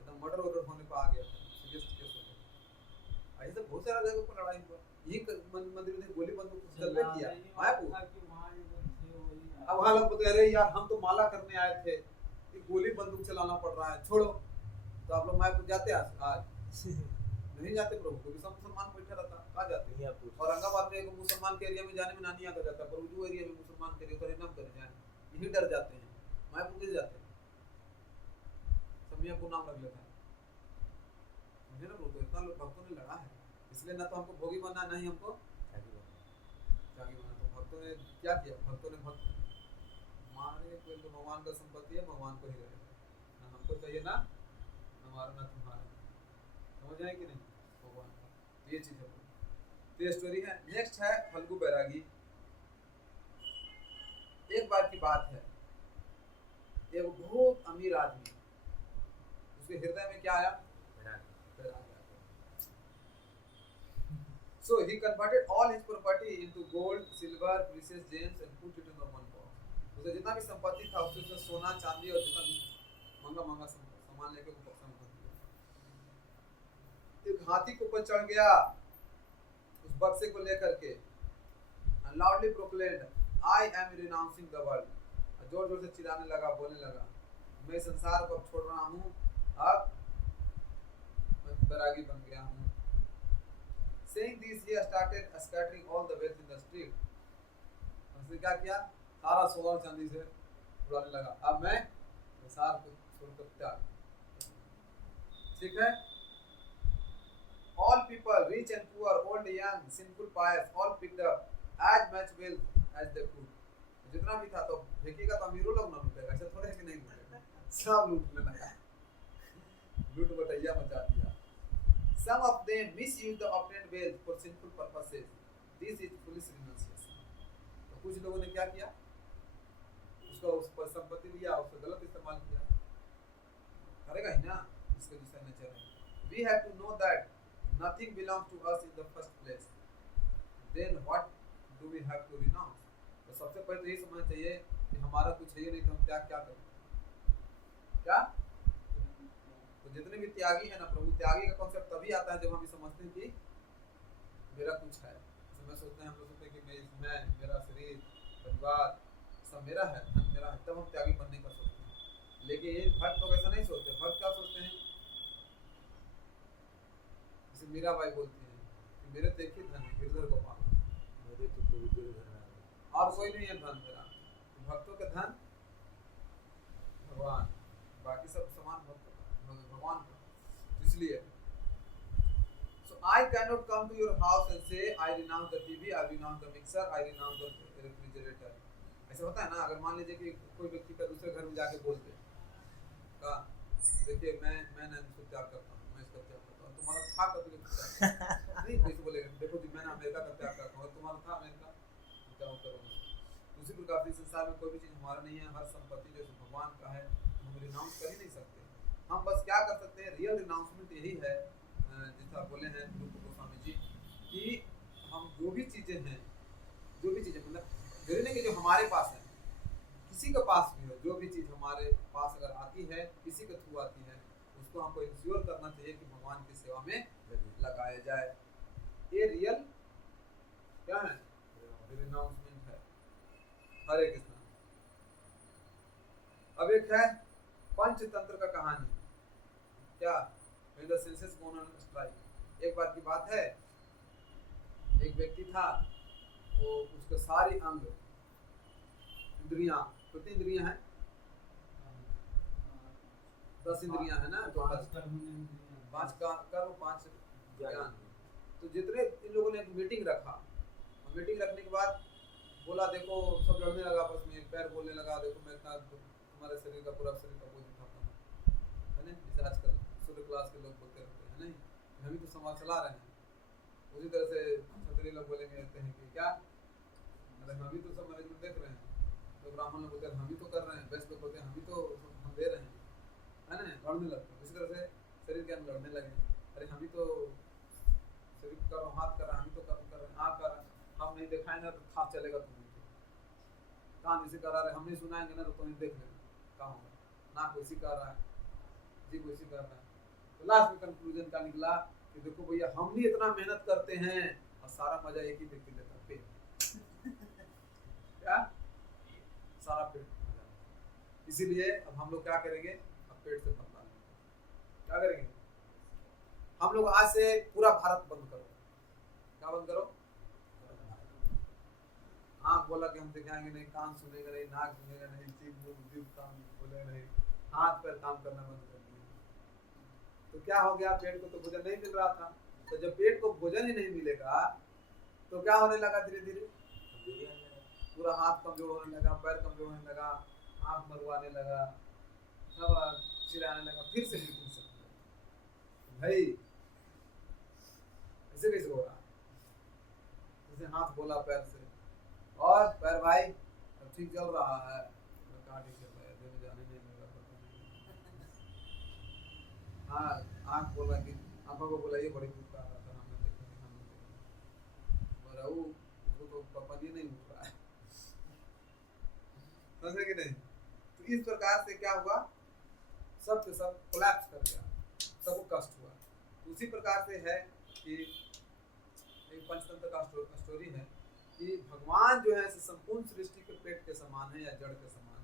एकदम मर्डर वर्डर होने पर आ गया था, सीरियस केस हो गया। ऐसे बहुत सारा जगह पर लड़ाई हुआ, यही मंदिर में गोली बंदूक चल रहा किया मायापुर। अब वहाँ लोग बोलते अरे यार हम तो माला करने आए थे, गोली बंदूक चलाना पड़ रहा है, छोड़ो। तो आप लोग मायापुर जाते आज नहीं जाते प्रभु, क्योंकि सब मुसलमान बैठे रहता, कहाँ जाते। औरंगाबाद में एक मुसलमान के एरिया में जाने में नानी आता जाता, पर जो एरिया में मुसलमान के एरिया नाम करे जाए यही डर जाते हैं, मायापुर कैसे जाते हैं, सब मियाँपुर नाम रख लेता है, समझे ना प्रभु। तो इतना लोग भक्तों ने लड़ा है, इसलिए ना तो हमको भोगी बनना, नहीं हमको त्यागी बनना। तो भक्तों ने क्या किया, भक्तों ने भक्त मारे, कोई तो भगवान का संपत्ति है, भगवान को ही रहेगा, ना हमको चाहिए ना हमारा ना तुम्हारा, समझ आए कि नहीं, भगवान का ये चीज है। तो ये स्टोरी है। नेक्स्ट है फल्गु बैरागी। एक बार की बात है, एक बहुत अमीर आदमी, उसके हृदय में क्या आया, so he converted all his property into gold, silver, precious gems and put it in one box. उसे जितना भी संपत्ति था उससे सोना चांदी और जितना भी महंगा महंगा सामान लेके वो बक्सा में भर दिया। एक हाथी के ऊपर चढ़ गया उस बक्से को लेकर के, and loudly proclaimed, I am renouncing the world. जोर जोर से चिल्लाने लगा, बोलने लगा, मैं संसार को अब छोड़ रहा हूँ, अब बैरागी बन गया हूँ। Saying this, he started scattering all the wealth in the street. उसने क्या किया? सारा सोना चांदी से उड़ाने लगा। अब मैं संसार को छोड़कर त्याग। ठीक है? All people, rich and poor, old, young, sinful, pious, all picked up as much wealth as they could. जितना भी था तो फेंकेगा तो अमीरों लोग ना लूटेगा, ऐसा थोड़ा है कि नहीं लूटेगा, सब लूटने लगा, लूट बटैया मचा दिया। Some of them misuse the obtained wealth for sinful purposes. This is foolish renunciation. तो कुछ लोगों ने क्या किया? उसका उस पर संपत्ति लिया, उसका गलत इस्तेमाल किया, करेगा ही ना, इसके दूसरा नेचर है। We have to know that nothing belongs to us in the first place. Then what do we have to renounce? तो सबसे पहले तो ये समझना चाहिए कि हमारा कुछ है नहीं तो हम त्याग क्या करें? क्या? तो जितने भी त्यागी है ना, प्रभु त्यागी का कॉन्सेप्ट तभी आता है जब हम ये समझते हैं कि मेरा कुछ है। समय सोचते हैं, हम लोग सोचते हैं कि मैं मेरा शरीर, परिवार सब मेरा है, धन मेरा है, तब हम त्यागी बनने का सोचते हैं। लेकिन भक्त लोग ऐसा नहीं सोचते। भक्त क्या सोचते हैं? जैसे मीराबाई बोलती है कि मेरे तो एक ही धन है, गिरधर गोपाल, मेरे तो पवित्र धन है और कोई नहीं है धन मेरा। तो भक्तों के धन भगवान, बाकी सब समान भक्तों का, भगवान का। तो इसलिए so I cannot come to your house and say I renounce the TV, I renounce the mixer, I renounce the refrigerator. ऐसा होता है ना, अगर मान लीजिए कि कोई व्यक्ति का दूसरे घर में जाके बोलते का देखिए मैं इसको त्याग करता हूँ, मैं इसका त्याग करता हूँ, तुम्हारा था कभी नहीं, कैसे बोलेगा? देखो जी मैंने अमेरिका का त्याग करता हूँ, तुम्हारा था अमेरिका, क्या करोगे? उसी प्रकार से संसार में कोई भी चीज़ हमारा नहीं है, हर संपत्ति जो भगवान का है, हम रिनाउंस कर ही नहीं सकते। हम बस क्या कर सकते हैं? रियल रिनाउंसमेंट यही है, जैसा बोले हैं रूप गोस्वामी जी, कि हम जो भी चीज़ें हैं, मतलब जरूरी नहीं कि जो हमारे पास है, किसी के पास भी हो, जो भी चीज़ हमारे पास अगर आती है, किसी के थ्रू आती है, उसको हमको इंश्योर करना चाहिए कि भगवान की सेवा में लगाया जाए। ये रियल क्या है? रिनाउंसमेंट है। हरे कृष्ण। अब एक है पंचतंत्र का कहानी। क्या? When the senses go on strike। एक बार की बात है, एक व्यक्ति था, वो उसके सारी अंग, इंद्रियां, कितनी इंद्रियां हैं? 10 इंद्रियां है ना, तो 5 कर्म, 5 ज्ञान। तो जितने इन लोगों ने एक मीटिंग रखा, और मीटिंग रखने के बाद बोला देखो, सब लड़ने लगा आपस में, पैर बोलने लगा देखो मैं इतना तुम्हारे शरीर का, पूरा शरीर का बोझ उठाता हूँ, है ना? जैसे आजकल सूर्य क्लास के लोग बोलते रहते हैं, नहीं हम ही तो समाज चला रहे हैं। उसी तरह से क्षत्रिय लोग बोलेंगे रहते हैं कि क्या, अरे हम ही तो सब मैनेजमेंट देख रहे हैं। तो ब्राह्मण लोग बोलते हैं हम ही तो कर रहे हैं, वैश्य लोग बोलते हैं हम ही तो हम दे रहे हैं, है ना? लड़ने लगते हैं। इसी तरह से शरीर के अंदर लड़ने लगे, अरे हम ही तो शरीर कर हाथ कर रहे हैं, हम ही तो कर्म कर रहे हैं, आँख कर रहे हैं, हम नहीं दिखाएंगे ना तो था चलेगा तुम्हें, कान इसी कर रहा है, हम नहीं सुनाएंगे ना तो तुम्हें देख लेना क्या होगा, नाक वैसी कर रहा है, जीभ वैसी कर रहा है। तो लास्ट में कंक्लूजन का निकला कि देखो भैया हम भी इतना मेहनत करते हैं और सारा मजा एक ही व्यक्ति लेता है, पेट। क्या? सारा पेट मजा। इसीलिए अब हम लोग क्या करेंगे? अब पेट से पतला लेंगे। क्या करेंगे? हम लोग आज से पूरा भारत बंद करो। क्या बंद करो? आँख बोला कि हम दिखाएंगे नहीं, कान सुनेगा नहीं, नाक सुनेगा नहीं, जीभ काम बोलेगा नहीं, हाथ पैर काम करना बंद कर दिए। तो क्या हो गया? पेट को तो भोजन नहीं मिल रहा था। तो जब पेट को भोजन ही नहीं मिलेगा तो क्या होने लगा? धीरे धीरे पूरा हाथ कमजोर होने लगा, पैर कमजोर होने लगा, आँख मरवाने लगा, सब चिढ़ाने लगा, फिर से मीटिंग सकते भाई ऐसे कैसे हो रहा? जैसे हाथ बोला पैर से, और पैर भाई अब ठीक चल रहा है, कहाँ ठीक चल रहा है, में जाने नहीं लगा, पता नहीं। हाँ, आँख बोला कि आँखों को बोला ये बड़ी भूख आ रहा था, हमने देखा उसको तो पपन ही नहीं उठ रहा है, समझे कि नहीं? तो इस प्रकार से क्या हुआ? सब के सब कोलैप्स कर गया, सबको कष्ट हुआ। तो उसी प्रकार से है कि एक पंचतंत्र का स्टोरी है कि भगवान जो है संपूर्ण सृष्टि के पेट के समान है या जड़ के समान है।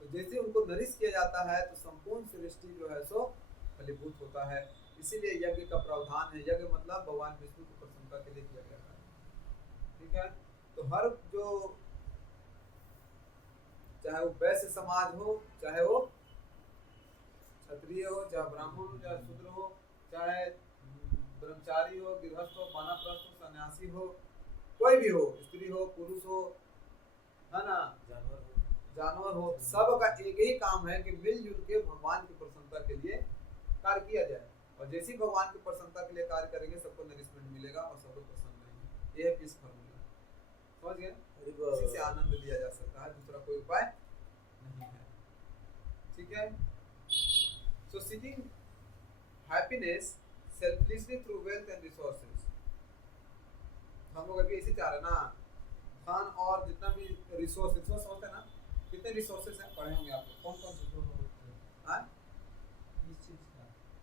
तो जैसे उनको नरिश किया जाता है तो संपूर्ण सृष्टि जो है सो फलीभूत होता है। इसीलिए यज्ञ का प्रावधान है। यज्ञ मतलब भगवान विष्णु की प्रसन्नता के लिए किया गया है। ठीक है, तो हर जो चाहे वो वैश्य समाज हो, चाहे वो क्षत्रिय हो, चाहे ब्राह्मण हो, चाहे शूद्र हो, चाहे ब्रह्मचारी हो, गृहस्थ हो, वानप्रस्थ हो, सन्यासी हो, कोई भी हो, स्त्री हो, पुरुष हो, है ना, जानवर हो, सबका एक ही काम है कि मिलजुल के भगवान की प्रसन्नता के लिए कार्य किया जाए। और जैसे ही भगवान की प्रसन्नता के लिए कार्य करेंगे सबको नरिशमेंट मिलेगा और सब लोग प्रसन्न रहेंगे। ये है पीस फॉर्मूला। समझ गए? इसी से आनंद लिया जा सकता है, दूसरा कोई उपाय नहीं है। ठीक है, so seeking happiness selflessly through wealth and resources. हम लोग अभी इसी चाह रहे ना, धन और जितना भी रिसोर्स होते हैं ना, कितने रिसोर्सेज हैं पढ़े होंगे आप लोग, कौन कौन से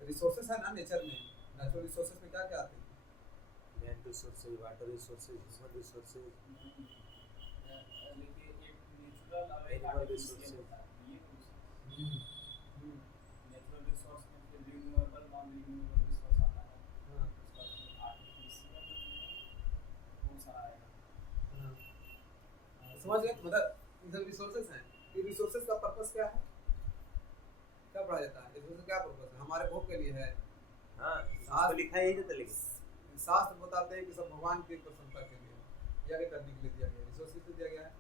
रिसोर्सेज है ना नेचर में। नेचुरल रिसोर्सेज में क्या क्या आते हैं? Land resources, water resources, human resources, animal resources. Natural resource में फिर रिन्यूएबल, नॉन रिन्यूएबल रिसोर्स आता है। हाँ, उसका फिर आर्टिफिशियल बहुत सारा आएगा। समझ गए? मतलब इधर रिसोर्सेज हैं। ये रिसोर्सेज का पर्पस क्या है? क्या पढ़ा जाता है? रिसोर्सेज क्या पर्पस है? हमारे भोग के लिए है। हाँ, इसमें लिखा है, ये तो लेकिन शास्त्र बताते हैं कि सब भगवान की प्रसन्नता के लिए, यज्ञ करने के लिए दिया गया है। रिसोर्स किस लिए दिया गया है?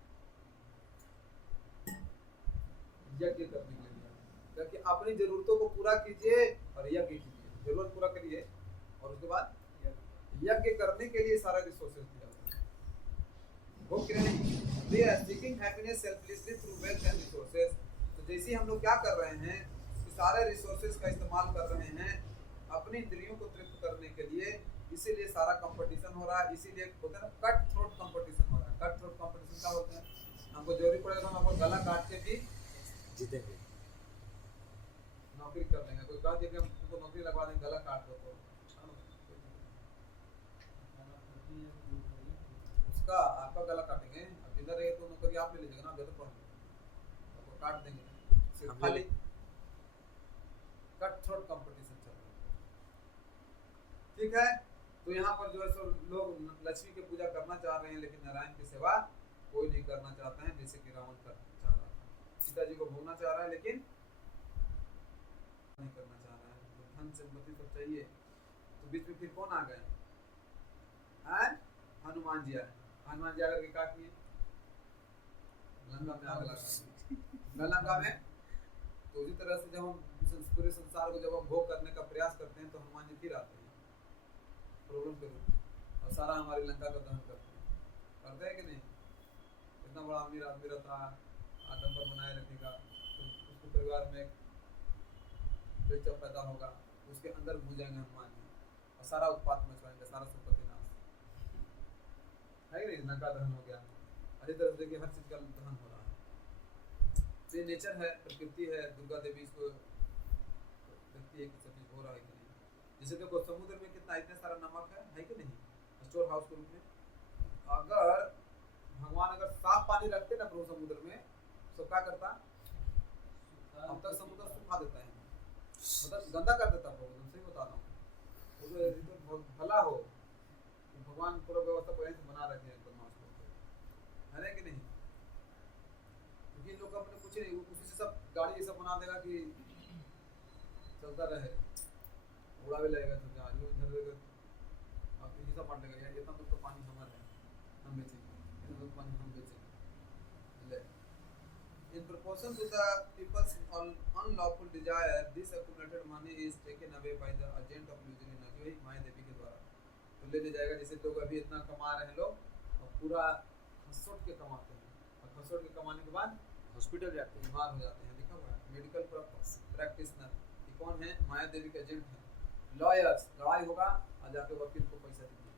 यज्ञ करने के लिए दिया गया है। कि अपनी जरूरतों को पूरा कीजिए और यज्ञ कीजिए, जरूरत पूरा करिए और उसके बाद यज्ञ करने के लिए सारा रिसोर्सेज दिया हुआ है। भोग के लिए नहीं। They are seeking happiness selflessly through wealth and resources. तो जैसे हम लोग क्या कर रहे हैं कि सारे रिसोर्सेज का इस्तेमाल कर रहे हैं अपनी इंद्रियों को तृप्त करने के लिए, इसीलिए सारा कंपटीशन हो रहा है। इसीलिए होता है ना कट थ्रोट कंपटीशन हो रहा है। कट थ्रोट कंपटीशन क्या होता है? हमको जरूरी पड़ेगा तो हम आपको गला काट के भी जीतेंगे, नौकरी कर लेंगे। कोई कह दिया कि हम तुमको नौकरी लगवा देंगे, गला काट दो तो उसका आपका गला काटेंगे। अब जिधर रहे तो नौकरी आप ले लीजिएगा ना, बेहतर पढ़ आपको काट देंगे। सिर्फ खाली कट थ्रोट कंपटीशन चल रहा है। ठीक है, तो यहाँ पर जो है सो लोग लक्ष्मी की पूजा करना चाह रहे हैं लेकिन नारायण की सेवा कोई नहीं करना चाहते हैं, जैसे कि रावण कर चाह रहा था। सीता जी को भोगना चाह रहा है लेकिन नहीं करना चाह रहा है। तो धन संपत्ति सब चाहिए, तो बीच में फिर कौन आ गए? हनुमान जी आए। हनुमान जी आकर के क्या किए? लंका में आग लगा। लंका में तो उसी तरह से जब हम पूरे संसार को जब हम भोग करने का प्रयास करते हैं तो हनुमान जी फिर आते हैं प्रॉब्लम के रूप में और सारा हमारी लंका का दहन करते हैं कि नहीं? इतना बड़ा अमीर आदमी रहता है, आडंबर बनाए रखेगा, तो उसके परिवार में बेचा पैदा होगा, उसके अंदर घुस जाएंगे हनुमान जी और सारा उत्पात मचवाएंगे, सारा संपत्ति नाश है कि नहीं? लंका दहन हो गया। अच्छी तरह से देखिए हर चीज का दहन हो रहा है। ये नेचर है, प्रकृति है। दुर्गा देवी इसको देखती है कि सब चीज हो रहा है कि नहीं। जैसे देखो समुद्र में कितना इतना सारा नमक है कि नहीं, स्टोर हाउस के रूप में। अगर भगवान अगर साफ पानी रखते ना प्रभु समुद्र में तो क्या करता? अब तक समुद्र सुखा देता है, मतलब गंदा कर देता प्रभु। तुम सही बता रहा हूँ, तो भला हो भगवान पूरा व्यवस्था पहले से बना रखे हैं है कि नहीं? क्योंकि इन लोग का अपने कुछ नहीं, उसी से सब गाड़ी ये सब बना देगा कि चलता रहे, उड़ा भी लगेगा तो जहाँ जो इधर रहेगा आप हिस्सा बांट लेगा यार, इतना तो पानी हमारा है, हम बेचेंगे, इतना तो पानी हम बेचेंगे। ले in proportion to the people's unlawful desire, this accumulated money is taken away by the agent of losing energy, वही माया देवी के द्वारा तो ले जाएगा। जैसे लोग अभी इतना कमा रहे हैं लोग और पूरा खसोट के कमाते हैं और खसोट के कमाने के बाद हॉस्पिटल जाते हैं, बीमार हो जाते हैं। लिखा हुआ है मेडिकल प्रैक्टिशनर, ये कौन है? माया देवी के एजेंट है। लॉयर्स, लड़ाई होगा और जाके वकील को पैसा दीजिए।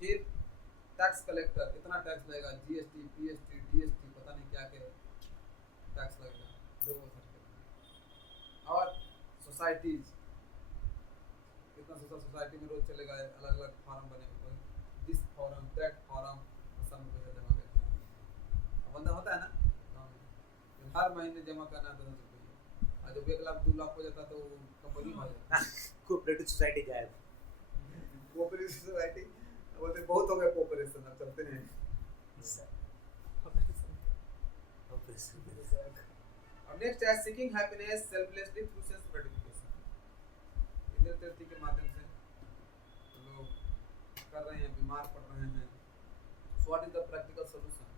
फिर टैक्स कलेक्टर, इतना टैक्स लगेगा, जीएसटी, पीएसटी, डीएसटी, पता नहीं क्या क्या टैक्स लगेगा जो और सोसाइटीज, कितना सोसाइटी में रोज चलेगा, अलग अलग फार्म बने हुए, दिस फॉर्म दैट फॉर्म, सब में पैसा जमा करते हैं। बंदा होता है ना हर महीने जमा करना 10 रुपये, और जब 1 लाख 2 लाख हो जाता तो कंपनी भाग जाती। कोऑपरेटिव सोसाइटी गायब। कोऑपरेटिव सोसाइटी बोलते बहुत हो गया कोऑपरेशन, अब चलते हैं। अब नेक्स्ट है seeking happiness selflessly through self gratification. इंद्रिय तृप्ति के माध्यम से लोग कर रहे हैं, बीमार पड़ रहे हैं। So what is the practical solution?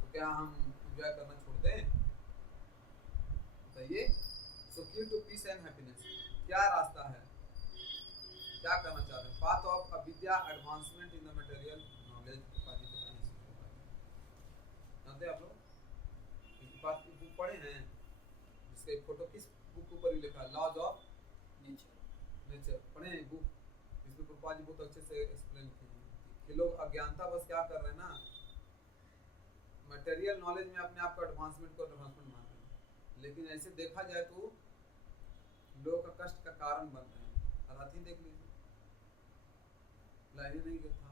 तो क्या हम एंजॉय करना छोड़ दें? बताइए। सो की टू पीस एंड हैप्पीनेस, क्या रास्ता है, क्या करना चाह रहे हैं? पाथ ऑफ अविद्या advancement in the material knowledge. जानते हैं आप लोग इस बात की बुक पढ़े हैं जिसका एक फोटो किस बुक के ऊपर लिखा है? लॉज ऑफ नेचर पढ़े हैं बुक? इसमें प्रभुपाद जी बहुत अच्छे से एक्सप्लेन किए हैं कि लोग अज्ञानता बस क्या कर रहे हैं ना, मटेरियल नॉलेज में अपने आप को एडवांसमेंट मान रहे हैं, लेकिन ऐसे देखा जाए तो लोगों का कष्ट का कारण बन रहे हैं। रात ही देख लीजिए, लाइन नहीं गया था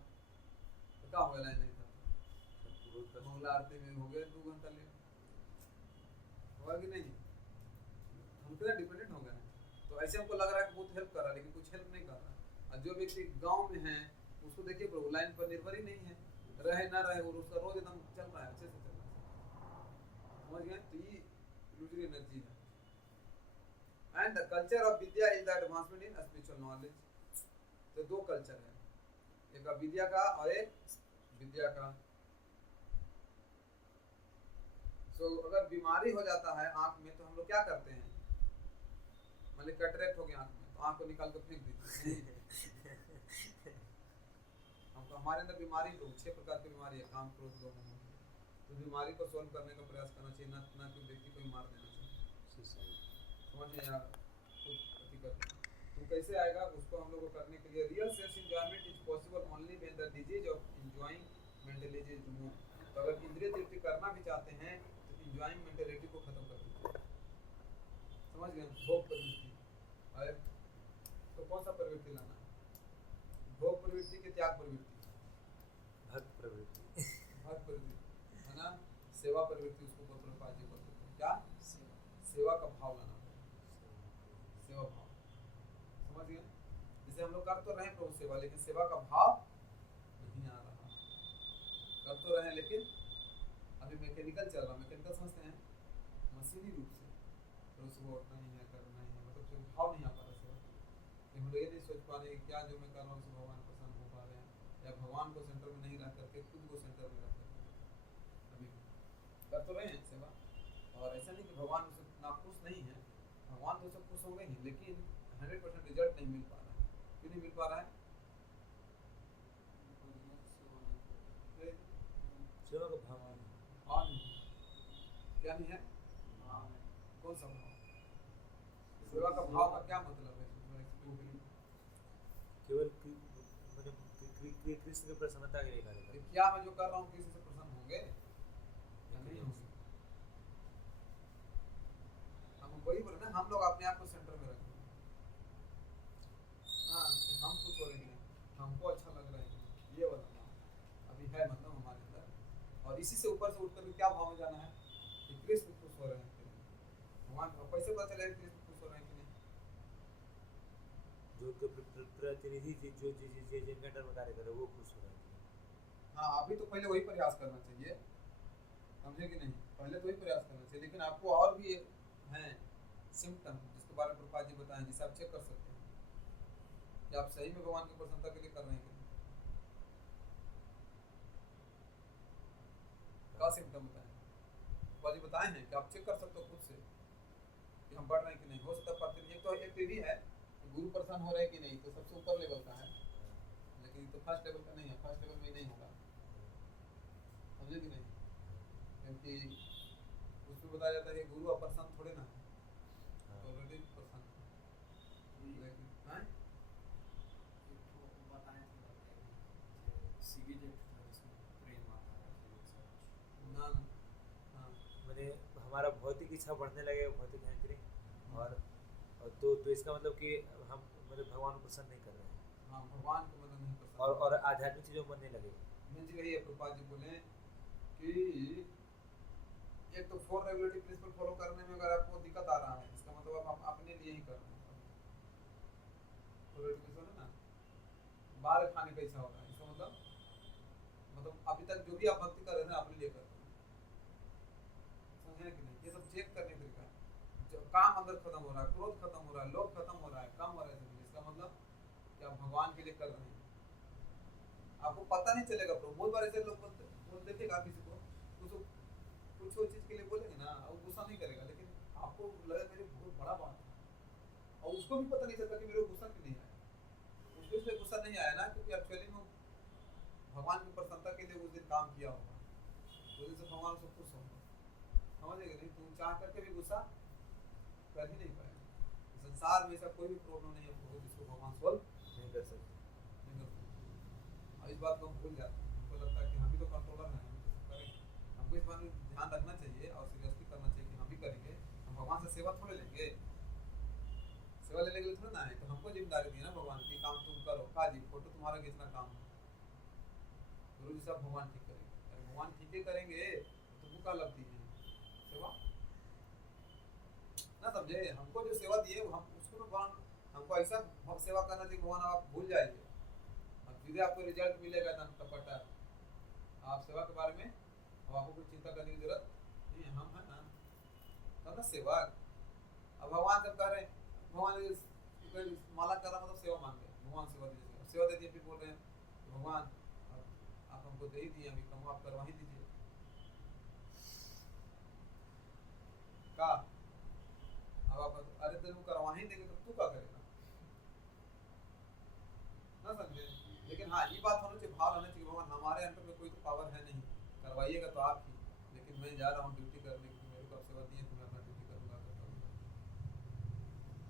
तो क्या हो गया? लाइन नहीं था तो मंगला आरती में हो गया 2 घंटा लेट, होगा कि नहीं? हम तो डिपेंडेंट हो गए हैं। तो ऐसे हमको लग रहा है कि बहुत हेल्प कर रहा है, लेकिन कुछ हेल्प नहीं कर रहा। और जो व्यक्ति गांव में है उसको देखिए प्रभु लाइन पर निर्भर ही नहीं है, रहे ना रहे और उसका रोज एकदम चल रहा है, अच्छे से चल रहा है। समझ गए? तो ये इल्यूजरी एनर्जी है। And the culture of Vidya is the advancement in spiritual knowledge. तो 2 कल्चर है, एक अविद्या का और एक विद्या का। सो अगर बीमारी हो जाता है आंख में तो हम लोग क्या करते हैं? मतलब कैटरेक्ट हो गया आंख में तो आंख को निकाल कर फेंक देते हैं। हमको हमारे अंदर बीमारी तो 6 प्रकार की बीमारी है, काम क्रोध लोभ मोह। तो बीमारी को सॉल्व करने का प्रयास करना चाहिए, ना कि व्यक्ति को ही मार देना चाहिए। समझ में यार तो कैसे आएगा उसको हम लोग को करने के लिए? Real sense enjoyment is possible only when the disease of enjoying mentality is removed. तो अगर इंद्रिय तृप्ति करना भी चाहते हैं तो एंजॉयिंग मेंटलिटी को खत्म कर दीजिए। समझ गए? भोग प्रवृत्ति है तो कौन सा प्रवृत्ति लाना है? भोग प्रवृत्ति के त्याग प्रवृत्ति? भक्त प्रवृत्ति। भक्त प्रवृत्ति है ना, सेवा प्रवृत्ति उसको प्रभुपाद जी बोलते हैं। क्या? सेवा का भाव लाना पड़ेगा, सेवा भाव। समझ गए? जैसे हम लोग कर तो रहे प्रभु सेवा, लेकिन सेवा का भाव नहीं आ रहा। कर तो रहे लेकिन अभी मैकेनिकल चल रहा। मैकेनिकल समझते हैं? मशीनी रूप से रोज सुबह उठना ही है, करना ही है, मतलब जो भाव नहीं आ पा रहा सेवा। हम लोग ये नहीं सोच पा रहे क्या जो मैं कर रहा हूँ उससे भगवान प्रसन्न हो पा रहे हैं, या भगवान को सेंटर में नहीं रख करके खुद को सेंटर में रख करके अभी कर तो रहे हैं सेवा। और ऐसा नहीं कि भगवान उससे नाखुश नहीं है, भगवान तो सब खुश होंगे ही, लेकिन 100% रिजल्ट नहीं मिल पा रहा है। क्यों नहीं मिल पा रहा है? सेवा का भाव क्या नहीं है? कौन सा भाव? सेवा का भाव का क्या मतलब है? केवल कृष्ण की प्रसन्नता के लिए कार्य करना। क्या मैं जो कर रहा हूँ किसी से प्रसन्न होंगे या नहीं होंगे? हम वही बोले ना, हम लोग अपने आप को सेंटर में रखें। हाँ, हम खुश हो रहे हैं, हमको अच्छा लग रहा है, ये वाला भाव अभी है मतलब हमारे अंदर। और इसी से ऊपर से उठकर क्या भाव में जाना है कि कृष्ण खुश हो रहे हैं। भगवान कैसे पता चलेगा कृष्ण खुश हो रहे हैं कि नहीं? जो प्रतिनिधि जो जिनका टर्म कार्य करे वो खुश हो रहे हैं। हाँ, अभी तो पहले वही प्रयास करना चाहिए, समझे कि नहीं? पहले तो वही प्रयास करना चाहिए, लेकिन आपको और भी हैं सिम्टम जिसके बारे में प्रभुपाद जी बताएं, जिसे आप चेक कर सकते हैं कि आप सही में भगवान की प्रसन्नता के लिए कर रहे हैं कि नहीं। क्या सिम्टम बताएं? प्रभुपाद जी बताए हैं कि आप चेक कर सकते हो खुद से कि हम बढ़ रहे हैं कि नहीं। हो सकता है एक तो एक भी है गुरु प्रसन्न हो रहे हैं कि नहीं, तो सबसे ऊपर लेवल का है, लेकिन तो फर्स्ट लेवल का नहीं है, फर्स्ट लेवल में नहीं होगा, समझे कि नहीं? क्योंकि उसमें बताया जाता है कि गुरु अप्रसन्न थोड़े ना है, तो ऑलरेडी प्रसन्न है। लेकिन हाँ ना हाँ मैंने हमारा भौतिक इच्छा बढ़ने लगेगा, भौतिक हैंकरिंग, और तो इसका मतलब कि हम मतलब भगवान को प्रसन्न नहीं कर रहे हैं। हाँ, भगवान को मतलब नहीं प्रसन्न और आध्यात्मिक चीजों में बनने लगेगा। मेन चीज यही है, प्रभुपाद जी बोले कि एक तो फोर रेगुलेटरी प्रिंसिपल फॉलो करने में अगर आपको दिक्कत आ रहा है, इसका मतलब आप अपने लिए ही कर रहे हैं। फोर रेगुलेटरी प्रिंसिपल है ना, बाहर खाने का इच्छा हो रहा है, इसका मतलब अभी तक जो भी आप भक्ति कर रहे हैं अपने लिए कर रहे हैं, समझे कि नहीं? ये सब चेक करने का तरीका है। जब काम अंदर खत्म हो रहा है, क्रोध खत्म हो रहा है, लोभ खत्म हो रहा है, कम हो रहा है, इसका मतलब कि आप भगवान के लिए कर रहे हैं। आपको पता नहीं चलेगा। प्रभु बहुत बार ऐसे लोग बोल देखेगा किसी को, उसको कुछ और चीज के लिए बोलेंगे ना, वो गुस्सा नहीं करेगा, लेकिन आपको लगे मेरे बहुत बड़ा बात है, और उसको भी पता नहीं चलता कि मेरे को गुस्सा क्यों नहीं आया। उसको इसलिए गुस्सा नहीं आया ना क्योंकि एक्चुअली में भगवान की प्रसन्नता के लिए उस दिन काम किया होगा, उस दिन से भगवान उसको खुश होगा, समझेगा नहीं? तुम चाह करके भी गुस्सा कर ही नहीं पाएगा। संसार में ऐसा कोई भी प्रॉब्लम नहीं है जिसको भगवान सॉल्व नहीं कर सकते। नहीं कर सकते। और इस बात को हम भूल जाते हैं, हमको लगता है कि हम ही तो कंट्रोलर हैं, हम ही तो सब करेंगे। हमको इस बात में ध्यान रखना चाहिए और सीरियसली करना चाहिए कि हम ही करेंगे, हम भगवान से सेवा थोड़े लेंगे। सेवा लेने के लिए थोड़ा ना है, तो हमको जिम्मेदारी दी है ना भगवान की, काम तुम करो। का जी फोटो तुम्हारा खींचना काम है, गुरु जी सब भगवान ठीक करेंगे। अरे भगवान ठीक ही करेंगे तो तुमको क्या लगती है सेवा ना? समझे? हमको जो सेवा दी है हम उसको भगवान, हमको ऐसा सेवा करना चाहिए भगवान आप भूल जाइए, अब सीधे आपको रिजल्ट मिलेगा एकदम टपटा। आप सेवा के बारे में अब आपको कुछ चिंता करने की जरूरत नहीं है, हम है ना, तब ना सेवा। अब भगवान जब कह रहे हैं, भगवान माला कर रहा मतलब सेवा मांग रहे, भगवान सेवा दीजिए, सेवा दे दिए, फिर बोल रहे हैं भगवान आप हमको दे ही दिए, अभी कम आप करवा ही दीजिए का। अब आप अरे तेरे को करवा ही देंगे तो तू क्या करेगा ना? समझे? लेकिन हाँ ये बात होना चाहिए, भाव रहना चाहिए भगवान हमारे अंदर में कोई तो पावर है नहीं, करवाइएगा तो आप ही, लेकिन मैं जा रहा हूँ ड्यूटी करने की, मेरे को आप सेवा दिए तो मैं अपना ड्यूटी करूँगा तो करूँगा।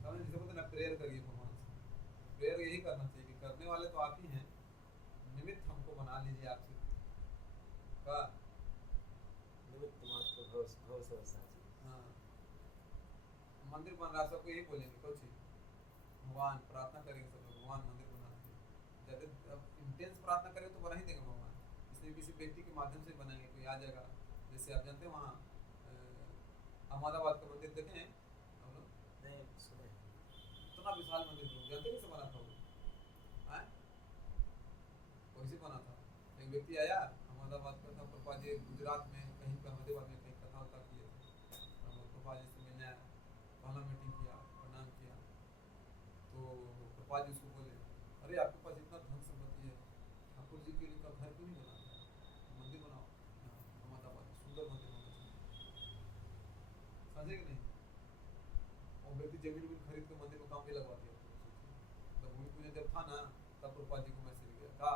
समझ? जिसे बोलते ना प्रेयर करिए भगवान से, प्रेयर यही करना चाहिए कि करने वाले तो आप ही हैं, निमित्त हमको बना लीजिए आपसे का। निमित्त मात्र भव सब साझी। हाँ मंदिर बन रहा है, सबको यही बोलेंगे कुछ भगवान प्रार्थना करेंगे सब लोग, भगवान मंदिर बना दीजिए। जब इंटेंस प्रार्थना करें तो बना ही देंगे भगवान, इसलिए किसी व्यक्ति के माध्यम से बनाएंगे, कोई आ जाएगा। जैसे आप जानते हैं वहाँ अहमदाबाद का मंदिर देखे हैं हम लोग? नहीं सुने। इतना विशाल मंदिर जानते कैसे बना था वो? कैसे बना था? एक व्यक्ति आया अहमदाबाद का था, प्रभुपा जी गुजरात में कहीं पे अहमदाबाद में कहीं कथा वथा किए थे, प्रभुपा जी से मिलने आया, पहला मीटिंग किया, प्रणाम किया, तो प्रभुपा जी उसको बोले अरे आपके पास इतना धन संपत्ति है, ठाकुर जी के लिए का घर क्यों नहीं बनाते, मंदिर बनाओ अहमदाबाद, सुंदर मंदिर होना चाहिए, समझे कि नहीं? और व्यक्ति जमीन वमीन खरीद के मंदिर में काम भी लगवा दिया। तो भूमि पूजन जब था ना तब प्रभुपा जी को मैसेज गया था,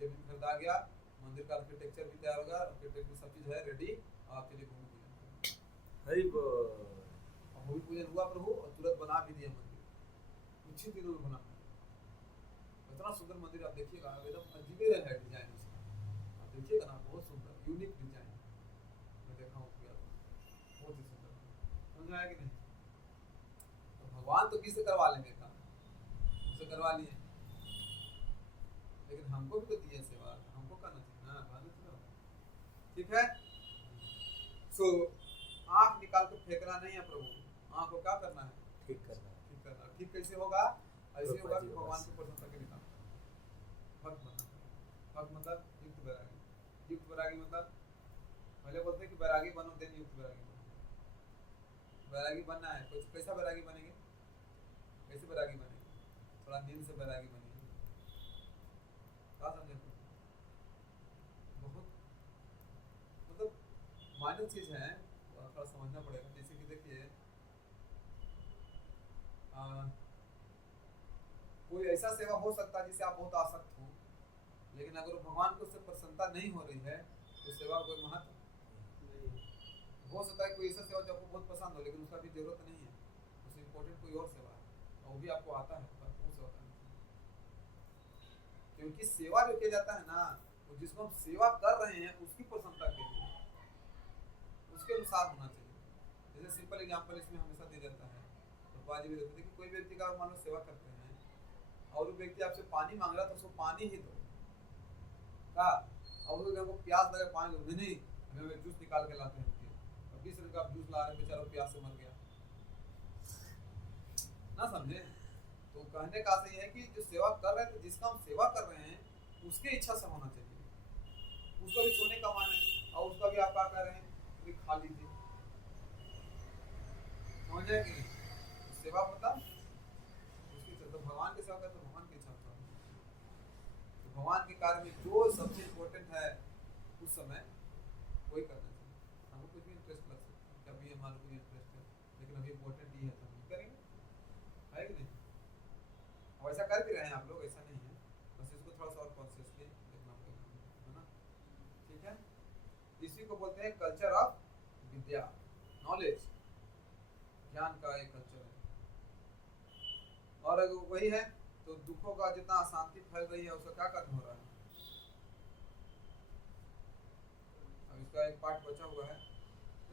जमीन खरीदा गया, मंदिर का आर्किटेक्चर भी तैयार होगा, आर्किटेक्चर सब चीज है रेडी, आप चलिए भूमि पूजन करें। हरि बोल। और भूमि पूजन हुआ प्रभु, और तुरंत बना भी दिया मंदिर, कुछ ही दिनों में बना। इतना सुंदर मंदिर आप देखिएगा, एकदम अजीब है डिजाइन उसका, आप देखिएगा ना बहुत सुंदर यूनिक डिजाइन, मैं देखा हूँ बहुत ही सुंदर, समझ आया कि नहीं? तो भगवान तो किससे करवा लेंगे काम, उनसे करवा लिए, लेकिन हमको भी तो दिए सेवा, हमको करना चाहिए ना, भानु चलो ठीक है। सो आँख निकाल के फेंकना नहीं है प्रभु, आँख को क्या करना है? ठीक करना। ठीक करना। ठीक कैसे होगा? ऐसे होगा कि भगवान की प्रशंसा के लिए काम, भक्त बनना। भक्त मतलब युक्त वैरागी, युक्त वैरागी मतलब पहले बोलते हैं कि वैरागी बनो देन युक्त वैरागी बनो। वैरागी बनना है, कुछ कैसा वैरागी बनेंगे? कैसे वैरागी बनेंगे? थोड़ा नींद से वैरागी बनेंगे, क्या समझे? बहुत मतलब माइनर चीज है, थोड़ा समझना पड़ेगा। जैसे कि देखिए कोई ऐसा सेवा हो सकता है जिससे आप बहुत आसक्त हो, लेकिन अगर भगवान को उससे प्रसन्नता नहीं हो रही है तो सेवा का कोई महत्व हो सकता है। कोई ऐसा सेवा जो आपको बहुत पसंद हो लेकिन उसका भी जरूरत नहीं है, उससे इम्पोर्टेंट कोई और सेवा है और वो भी आपको आता है, पर वो सेवा करनी चाहिए। क्योंकि सेवा जो किया जाता है ना, वो जिसको हम सेवा कर रहे हैं उसकी प्रसन्नता के लिए, उसके अनुसार होना चाहिए। जैसे सिंपल एग्जाम्पल इसमें हमेशा दे देता है, तो बाजी भी देते हैं कि कोई व्यक्ति का मान लो सेवा करते हैं और वो व्यक्ति आपसे पानी मांग रहा है तो उसको पानी ही दो का, और वो हमको प्यास लगे पानी दो, नहीं हमें जूस निकाल के लाते हैं, 30 रुपये का जूस ला रहे, बेचारा प्यास से मर गया ना, समझे। तो कहने का अर्थ ये है कि जो सेवा कर रहे थे, जिसका हम सेवा कर रहे हैं उसके इच्छा से होना चाहिए, उसका भी सोने का मन है और उसका भी आप क्या कर रहे हैं कि खा लीजिए, समझ रहे कि नहीं। सेवा मतलब उसकी इच्छा, तो भगवान की सेवा करते तो भगवान की इच्छा होता है। तो भगवान के कार्य में जो सबसे इम्पोर्टेंट है उस समय वही करना चाहिए। हमको कुछ भी इंटरेस्ट लग सकता है, कभी हमारा कोई इंटरेस्ट है, लेकिन अभी इम्पोर्टेंट ये है तो हम करेंगे, है कि नहीं। और ऐसा कर भी रहे हैं आप लोग, ऐसा नहीं है, बस इसको थोड़ा सा और कॉन्शियसली देखना पड़ेगा, है ना। ठीक है, इसी को बोलते हैं कल्चर ऑफ विद्या, नॉलेज, ज्ञान का एक कल्चर है। और अगर वही है तो दुखों का जितना अशांति फैल रही है उसका क्या कारण हो रहा है। अब इसका एक पार्ट बचा हुआ है,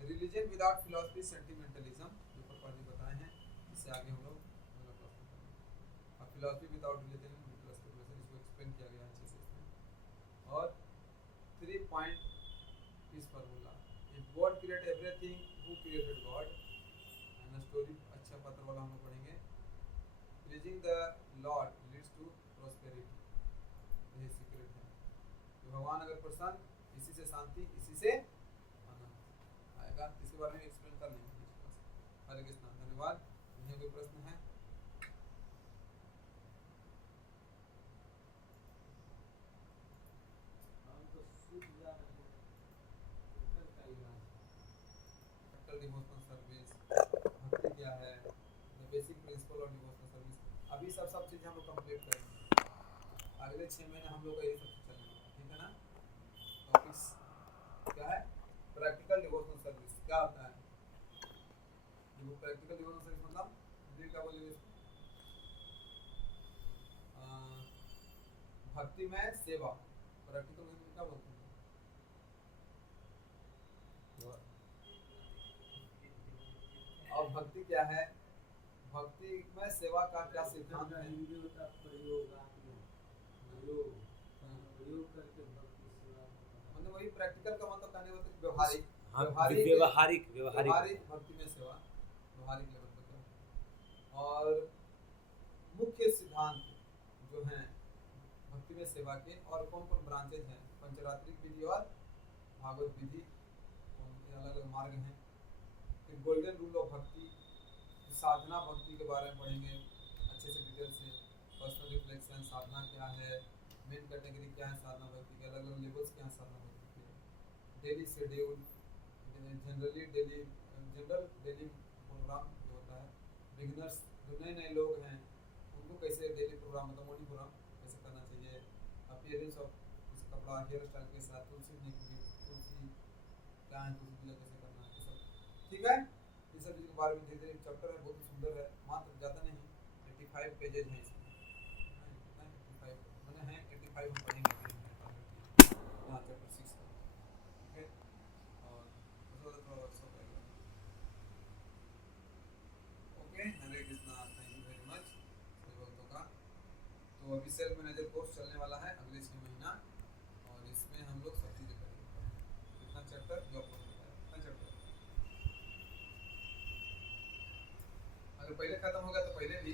रिलीजन विदाउट फिलॉसफी सेंटिमेंटलिज्म, जो प्रभुपाद जी बताए हैं, इससे आगे हम लोग अब फिलॉसफी विदाउट रिलीजन, इसको एक्सप्लेन किया गया अच्छे से इसमें। और 3 पॉइंट इस formula, if god create everything, who created god, and story अच्छा पत्र वाला हम लोग पढ़ेंगे। Pleasing the lord leads to prosperity, यही सीक्रेट है। तो भगवान अगर प्रसन्न, इसी से शांति, इसी से आनंद आएगा। इसके बारे में एक्सप्लेन कर लेंगे। हरे कृष्णा, धन्यवाद। यह कोई प्रश्न है? डिवोशनल सर्विस, भक्ति क्या है, basic principle of devotional service, अभी सब चीज़ हम लोग कंप्लीट करेंगे। अगले 6 महीने हम लोग का यही सब चलने वाला, ठीक है ना। टॉपिक्स क्या है? प्रैक्टिकल डिवोशनल सर्विस क्या होता है? प्रैक्टिकल डिवोशनल सर्विस मतलब क्या बोलेंगे इसको? भक्ति में सेवा, प्रैक्टिकल में क्या बोलते हैं? और भक्ति क्या है? भक्ति में सेवा का क्या सिद्धांत है? मतलब वही प्रैक्टिकल का मतलब कहने का मतलब व्यवहारिक भक्ति में सेवा, व्यवहारिक लेवल पर। और मुख्य सिद्धांत जो हैं भक्ति में सेवा के, और कौन कौन ब्रांचेज हैं? पंचरात्रिक विधि और भागवत विधि, अलग अलग मार्ग हैं। फिर गोल्डन रूल ऑफ भक्ति, साधना भक्ति के बारे में पढ़ेंगे अच्छे से डिटेल से। पर्सनल रिफ्लेक्शन, साधना क्या है, मेन कैटेगरी क्या है साधना भक्ति के, अलग अलग लेवल्स क्या है साधना भक्ति के, daily schedule, general daily program जो होता है, बिगिनर्स जो नए लोग हैं उनको कैसे डेली प्रोग्राम मतलब मॉर्निंग प्रोग्राम कैसे करना चाहिए, अपीयरेंस ऑफ कपड़ा, हेयर स्टाइल के साथ, तुलसी क्या है, तुलसी पूजा कैसे करना है, सब ठीक है। इस सब चीज़ के बारे में धीरे धीरे चैप्टर है, बहुत सुंदर है, मात्र ज़्यादा नहीं 85 पेजेज हैं इसमें, 85 मैंने हैं 85 हम पढ़ेंगे यहाँ चैप्टर 6 का, ठीक है। और थोड़ा वर्कशॉप रहेगा। Okay, Hare Krishna, thank you very much सभी भक्तों का। तो अभी सेल्फ मैनेजर कोर्स चलने वाला है अगले 6 महीना, और इसमें हम लोग सब चीज़ें करेंगे। कितना चैप्टर जो आपको बताया, कितना चैप्टर अगर पहले खत्म होगा तो पहले भी